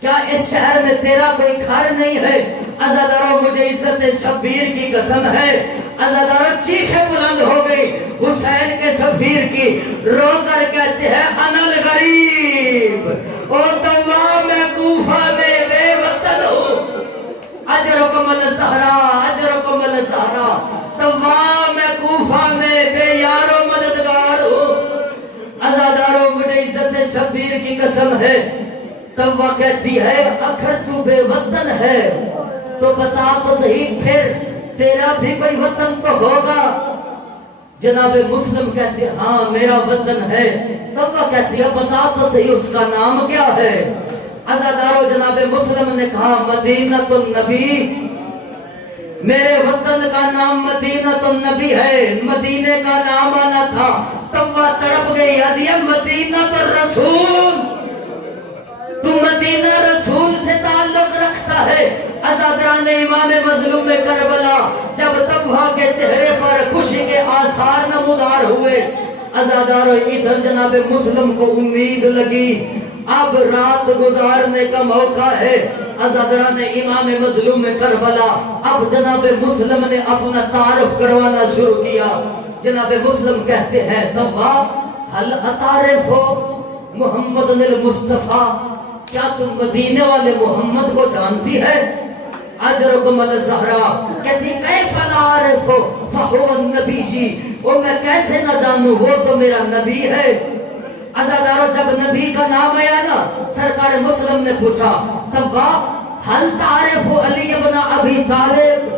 کیا اس شہر میں تیرا کوئی گھر نہیں ہے؟ عزاداروں مجھے عزت شبیر کی قسم ہے، عزاداروں چیخیں بلند ہو گئی حسین کے سفیر کی، رو کر کہتے ہیں انا الغریب، اور توبہ میں کوفہ میں بے وطن ہوں، اجرکم الزہرا اجرکم الزہرا، توبہ میں کوفہ میں بے یار و مددگار ہوں۔ عزاداروں مجھے عزت شبیر کی قسم ہے، توبہ کہتی ہے اگر تو بے وطن ہے تو بتا تو صحیح پھر تیرا بھی کوئی وطن تو ہوگا۔ جناب مسلم کہتے ہیں ہاں میرا وطن ہے، توبہ کہتی ہے بتا تو صحیح اس کا نام کیا ہے؟ عزاداروں جناب مسلم نے کہا مدینہ النبی، میرے وطن کا نام مدینہ النبی ہے، مدینے کا نام آنا تھا۔ توبہ تڑپ گئی، یہ مدینہ الرسول، تو مدینہ رسول سے تعلق رکھتا ہے۔ عزادران امام مظلوم کربلا جب توبہ کے چہرے پر خوشی کے آثار نمودار ہوئے، عزاداروں ادھر جناب مسلم کو امید لگی اب رات گزارنے کا موقع ہے۔ عزادران امام مظلوم کربلا اب جناب مسلم نے اپنا تعارف کروانا شروع کیا۔ جناب مسلم کہتے ہیں توبہ حل اتعرف محمد المصطفیٰ، کیا تم مدینے والے محمد کو جانتی ہے؟ اجرکم الزہرا کہتی کیف لا اعرف فہو النبی جی، وہ میں کیسے نہ جانوں، وہ تو میرا نبی ہے۔ عزاداروں جب نبی کا نام آیا نا، سرکار مسلم نے پوچھا توبہ حل تعرف علی ابن ابی طالب،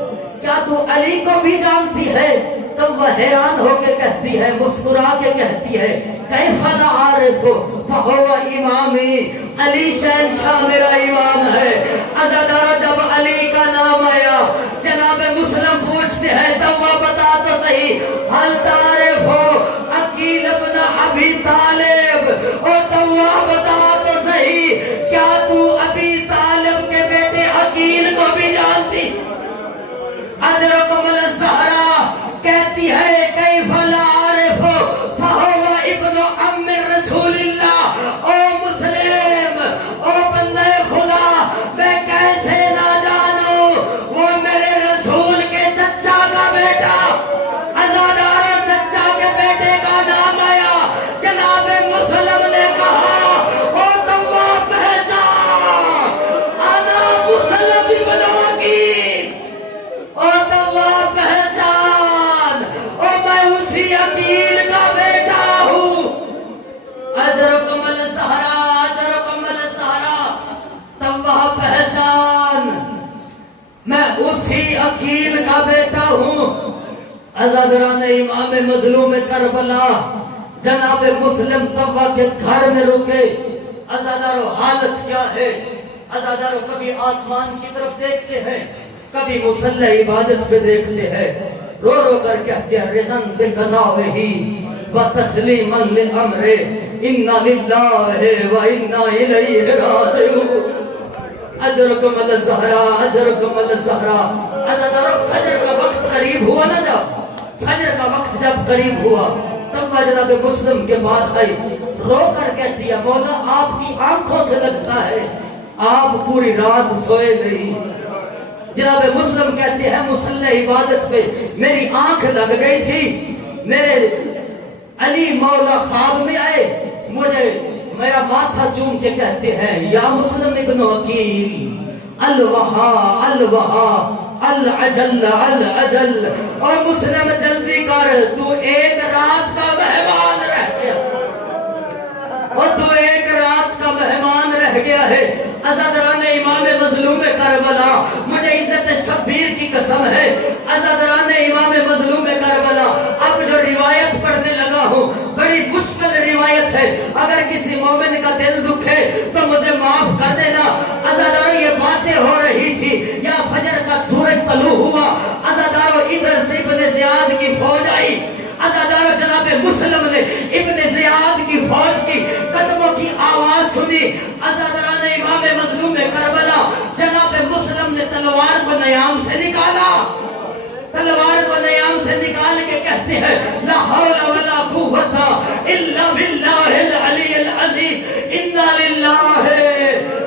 کیا تو علی کو بھی جانتی ہے؟ تو وہ حیران ہو کے کہتی ہے، مسکرا کے کہتی ہے کیف لا اعرف فہو امامی، علی شہنشاہ میرا امام ہے۔ عزاداروں جب علی کا نام آیا، جناب مسلم پوچھتے ہیں تو وہ بتا تو صحیح حل تعرف عقیل ابن ابی طالب، اور تو وہ بتا تو صحیح کیا تو ابی طالب کے بیٹے عقیل کو بھی جانتی؟ اجرکم الزہرا کہتی ہے کیف لا اعرف فہو ابن ام رسول اللہ، او مسلم او بندے خدا، میں کیسے نہ جانوں وہ میرے رسول کے چچا کا بیٹا۔ عزادار چچا کے بیٹے کا نام آیا، جناب مسلم نے کہا او توبہ پہچان انا مسلم ابن عقیل، او توبہ پہچان او میں اسی عقیل کا بیٹا ہوں۔ اجرکم الزہرا اجرکم الزہرا، توبہ پہچان میں اسی عقیل کا بیٹا ہوں۔ عزادران امام مظلوم کربلا جناب مسلم توبہ کے گھر میں رکے۔ عزاداروں حالت کیا ہے؟ عزاداروں کبھی آسمان کی طرف دیکھتے ہیں، کبھی مصلی عبادت پہ دیکھتے ہیں، رو رو کر کہتے ہیں رضن بقضائہ وتسلیما لامرہ انا للہ و انا الیہ راجعون۔ اجرکم الزہرا اجرکم الزہرا۔ عزاداروں فجر کا وقت قریب ہوا نا، جب فجر کا وقت جب قریب ہوا تب وہ جناب مسلم کے پاس آئی، رو کر کہتی ہے مولا آپ کی آنکھوں سے لگتا ہے آپ پوری رات سوئے نہیں، جناب مسلم کہتے ہیں مصلی عبادت پہ میری آنکھ لگ گئی تھی، میرے علی مولا خواب میں آئے، مجھے میرا ماتھا چوم کے کہتے ہیں یا مسلم ابن عقیل الوہا الوہا العجل العجل، اور مسلم جلدی کر، تو ایک رات کا مہمان رہ گیا، اور تو ایک رات کا مہمان رہ گیا ہے۔ عزادران امام مظلوم کربلا، مجھے عزت شبیر کی قسم ہے، عزادران امام مظلوم کربلا، اب جو روایت پڑھنے لگا ہوں بڑی مشکل روایت ہے، اگر کسی مومن کا دل دکھے تو مجھے معاف کر دینا۔ عزادار یہ باتیں ہو رہی تھی یا فجر کا سورج طلوع ہوا، عزاداروں ادھر سے ابن زیاد کی فوج آئی، عزاداروں جناب مسلم نے ابن زیاد کی فوج کی قدموں کی آواز سنی، عزاداران امام مظلوم کربلا، جناب مسلم نے تلوار کو نیام سے نکالا، تلوار کو نیام سے نکال کے کہتے ہیں لا حول ولا قوت الا باللہ العلی العظیم، انا للہ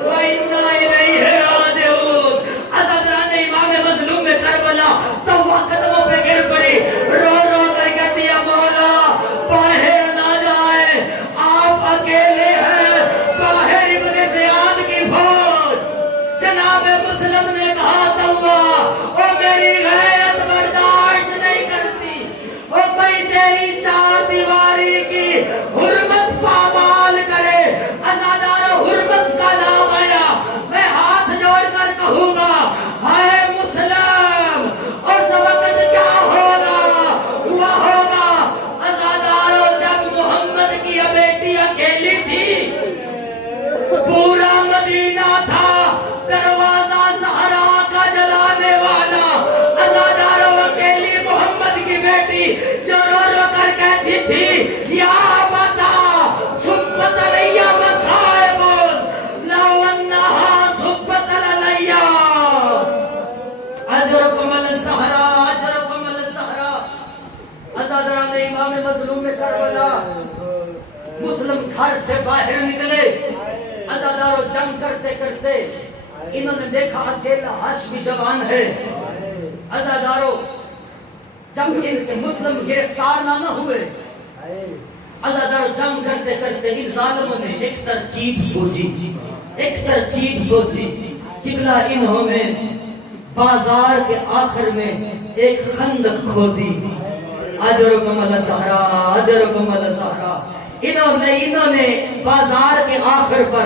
و انا الیہ راجعون۔ عزاداران امام مظلوم کربلا تو وہ قدموں پہ گر پڑی، رو رو کر کہتی ہے مولا باہر نہ جائے، آپ اکیلے ہیں، باہر ابن زیاد کی فوج۔ جناب مسلم نے کہا توبہ، او میری غیرت برداشت نہیں کرتی، او کوئی تیری چار دیواری کی حرمت پامال کرے۔ عزادارو حرمت کا نام آیا، میں ہاتھ جوڑ کر کہوں گا ہائے مسلم، اس وقت کیا ہوگا، ہوا ہوگا۔ عزادارو جب محمد کی بیٹی اکیلی تھی، پورا مدینہ تھا دروازہ زہرا کا جلانے والا، عزادارو اکیلی محمد کی بیٹی جو رو رو کر کہتی تھی یا بتا سبت علیہ مصائب لو انہا سبت علیہ، اجرکم الزہرا اجرکم الزہرا۔ عزاداران امام مظلوم کربلا، مسلم گھر سے باہر نکلے، عزادارو جنگ کرتے کرتے انہوں نے دیکھا اکیلا ہاشمی جوان ہے، عزادارو جب ان سے مسلم گرفتار نہ ہوئے، عزادارو جنگ کرتے کرتے ان ظالموں نے ایک ترکیب سوچی، قبلہ انہوں نے بازار کے آخر میں ایک خندق کھودی، اجرکم الزہرا اجرکم الزہرا، انہوں نے بازار کے آخر پر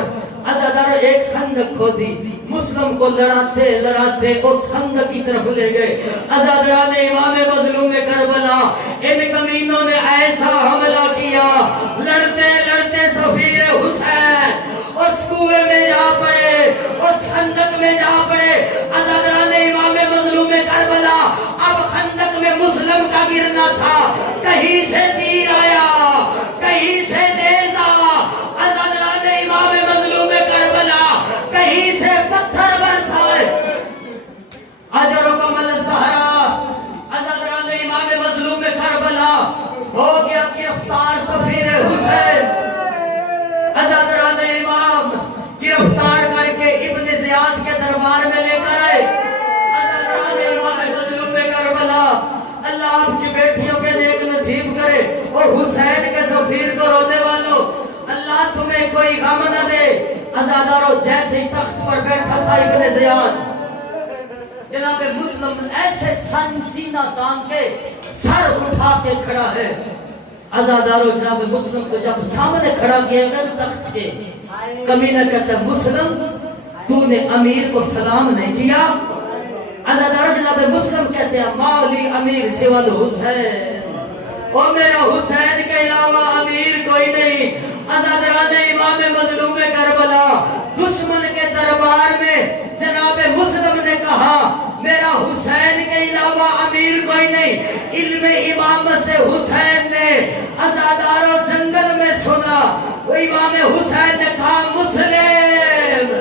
عزادارو ایک خندق کھودی، مسلم کو لڑاتے لڑاتے اس خندق کی طرف لے گئے۔ عزاداران امام مظلوم کربلا، ان کمینوں نے ایسا حملہ کیا، لڑتے لڑتے سفیر حسین اس کنویں میں جا پڑے، اس خندق میں جا پڑے۔ عزاداران امام مظلوم کربلا، اب خندق میں مسلم کا گرنا تھا، کہیں سے تیر آیا، کہیں سے نیزہ، عزاداران امام مظلوم کربلا کہیں سے پتھر برسائے۔ اجرکم الزہرا، عزاداران امام مظلوم کربلا، ہو گیا گرفتار سفیر حسین، عزاداران امام گرفتار کر کے ابن زیاد کے دربار میں لے کر آئے۔ عزاداران امام مظلوم کربلا، اللہ آپ کی بیٹیوں کے نیک نصیب کرے، اور حسین کے ظفیر کو رونے والوں اللہ تمہیں کوئی غم نہ دے۔ عزادارو جیسے ہی تخت پر بیٹھا تھا ابن زیاد، جناب مسلم ایسے سینہ تان کے سر اٹھا کے کھڑا ہے۔ عزادارو جناب مسلم کو جب سامنے کھڑا کیا گیا تخت کے، کمینہ کہتا ہے مسلم تو نے امیر کو سلام نہیں کیا؟ عزادارو جناب مسلم کہتے ہیں مولی امیر سوى الحسین، اور میرا حسین کے علاوہ امیر کوئی نہیں۔ عزاداران امام مظلوم کربلا، دشمن کے دربار میں جناب مسلم نے کہا میرا حسین کے علاوہ امیر کوئی نہیں۔ علم امامت سے حسین نے عزاداروں جنگل میں سنا، وہ امام حسین نے کہا مسلم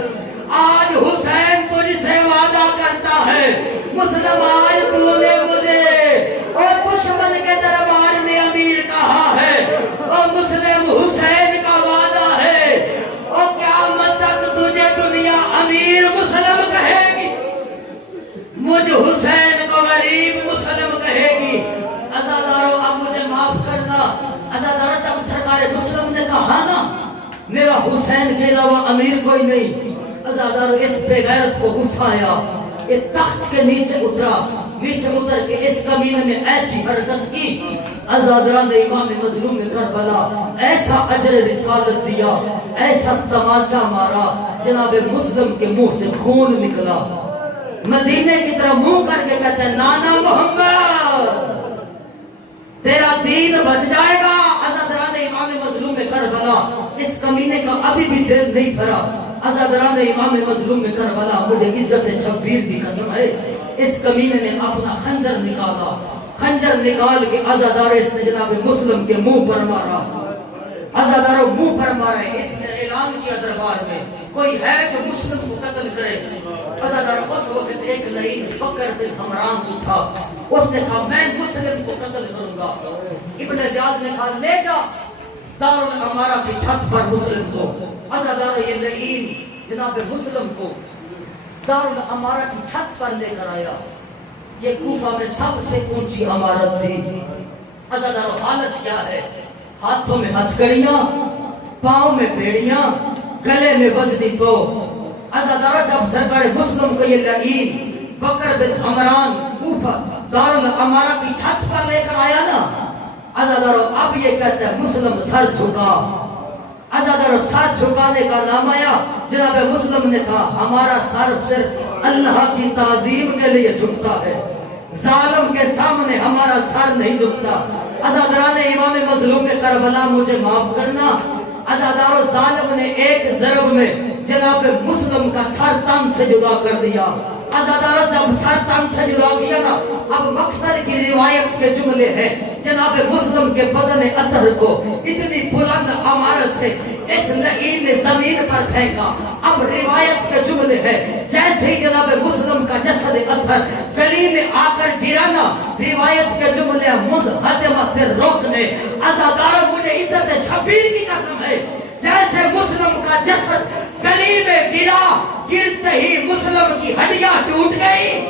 آج حسین تجھ سے وعدہ کرتا ہے، مسلم آج تو نے مجھے اور دشمن کے دربار میں امیر کہا ہے، اور مسلم حسین کا وعدہ ہے، اور قیامت تک تجھے دنیا امیر مسلم کہے گی۔ حسین کے علاوہ امیر کوئی نہیں. عزادارو اس بے غیرت کو غصہ آیا, یہ تخت کے نیچے اترا, نیچے اتر کے اس کمینے نے ایسی حرکت کی, عزادرہ نے امام مظلوم کربلا ایسا اجر رسالت دیا, ایسا تماچا مارا, جناب مسلم کے منہ سے خون نکلا. مدینے کی طرح منہ کر کے کہتے ہیں نانا محمد تیرا دین بچ جائے گا. عزادرہ نے امام مظلوم کربلا, اس کمینے کا ابھی بھی دل نہیں بھرا. عزادرہ نے امام مظلوم کربلا, مجھے عزت شبیر کی قسم ہے, اس کمینے نے اپنا خنجر نکالا, خنجر نکال کے عزادارہ اس نے جناب مسلم کے منہ پر مارا. عزادارہ منہ پر مارے, اس نے اعلان کیا دربار میں کوئی ہے کہ مسلم کو قتل کرے. عزادارہ اس وقت ایک لعین بکر بن حمران کو تھا, اس نے کہا میں مسلم کو قتل کروں گا. ابن زیاد نے کہا لے جا دارالعمارہ کی چھت پر مسلم کو. عزادارہ یہ لعین جناب مسلم کو دارالعمارہ کی چھت پر لے کر آیا. یہ کوفہ میں سب سے اونچی عمارت تھی. عزادارہ حالت کیا ہے, ہاتھوں میں ہتھکڑیاں, پاؤں میں بیڑیاں, گلے میں وزنی تو. عزادارہ جب سرکار مسلم کو یہ لعین بکر بن عمران کوفہ دارالعمارہ کی چھت پر لے کر آیا نا, عزادارہ اب یہ کہتا ہے مسلم سر جھکا. عزادارہ سر جھکانے کا نام آیا, جناب مسلم نے کہا ہمارا سر صرف اللہ کی تعظیم کے لیے جھکتا ہے, ظالم کے سامنے ہمارا سر نہیں جھکتا. عزادارہ نے امام مظلوم کربلا مجھے معاف کرنا. عزادارہ ظالم نے ایک ضرب میں جناب مسلم کا سر تن سے جدا کر دیا. عزادارہ جب سر تن سے جدا کیا نا, اب مقتل کی روایت کے جملے ہیں جناب مسلم کے بدن اطہر کو اتنی بلند عمارت سے اس لعین نے زمین پر پھینکا. اب روایت کے جملے ہیں جیسے ہی جناب مسلم کا جسد اطہر گلی میں آ کر گرا نا, روایت کے جملے منہدمۃ الرکن. عزادارہ مجھے عزت شبیر کی قسم ہے, جیسے مسلم کا جسد گلی میں گرا, گرتے ہی مسلم کی ہڈیاں ٹوٹ گئی.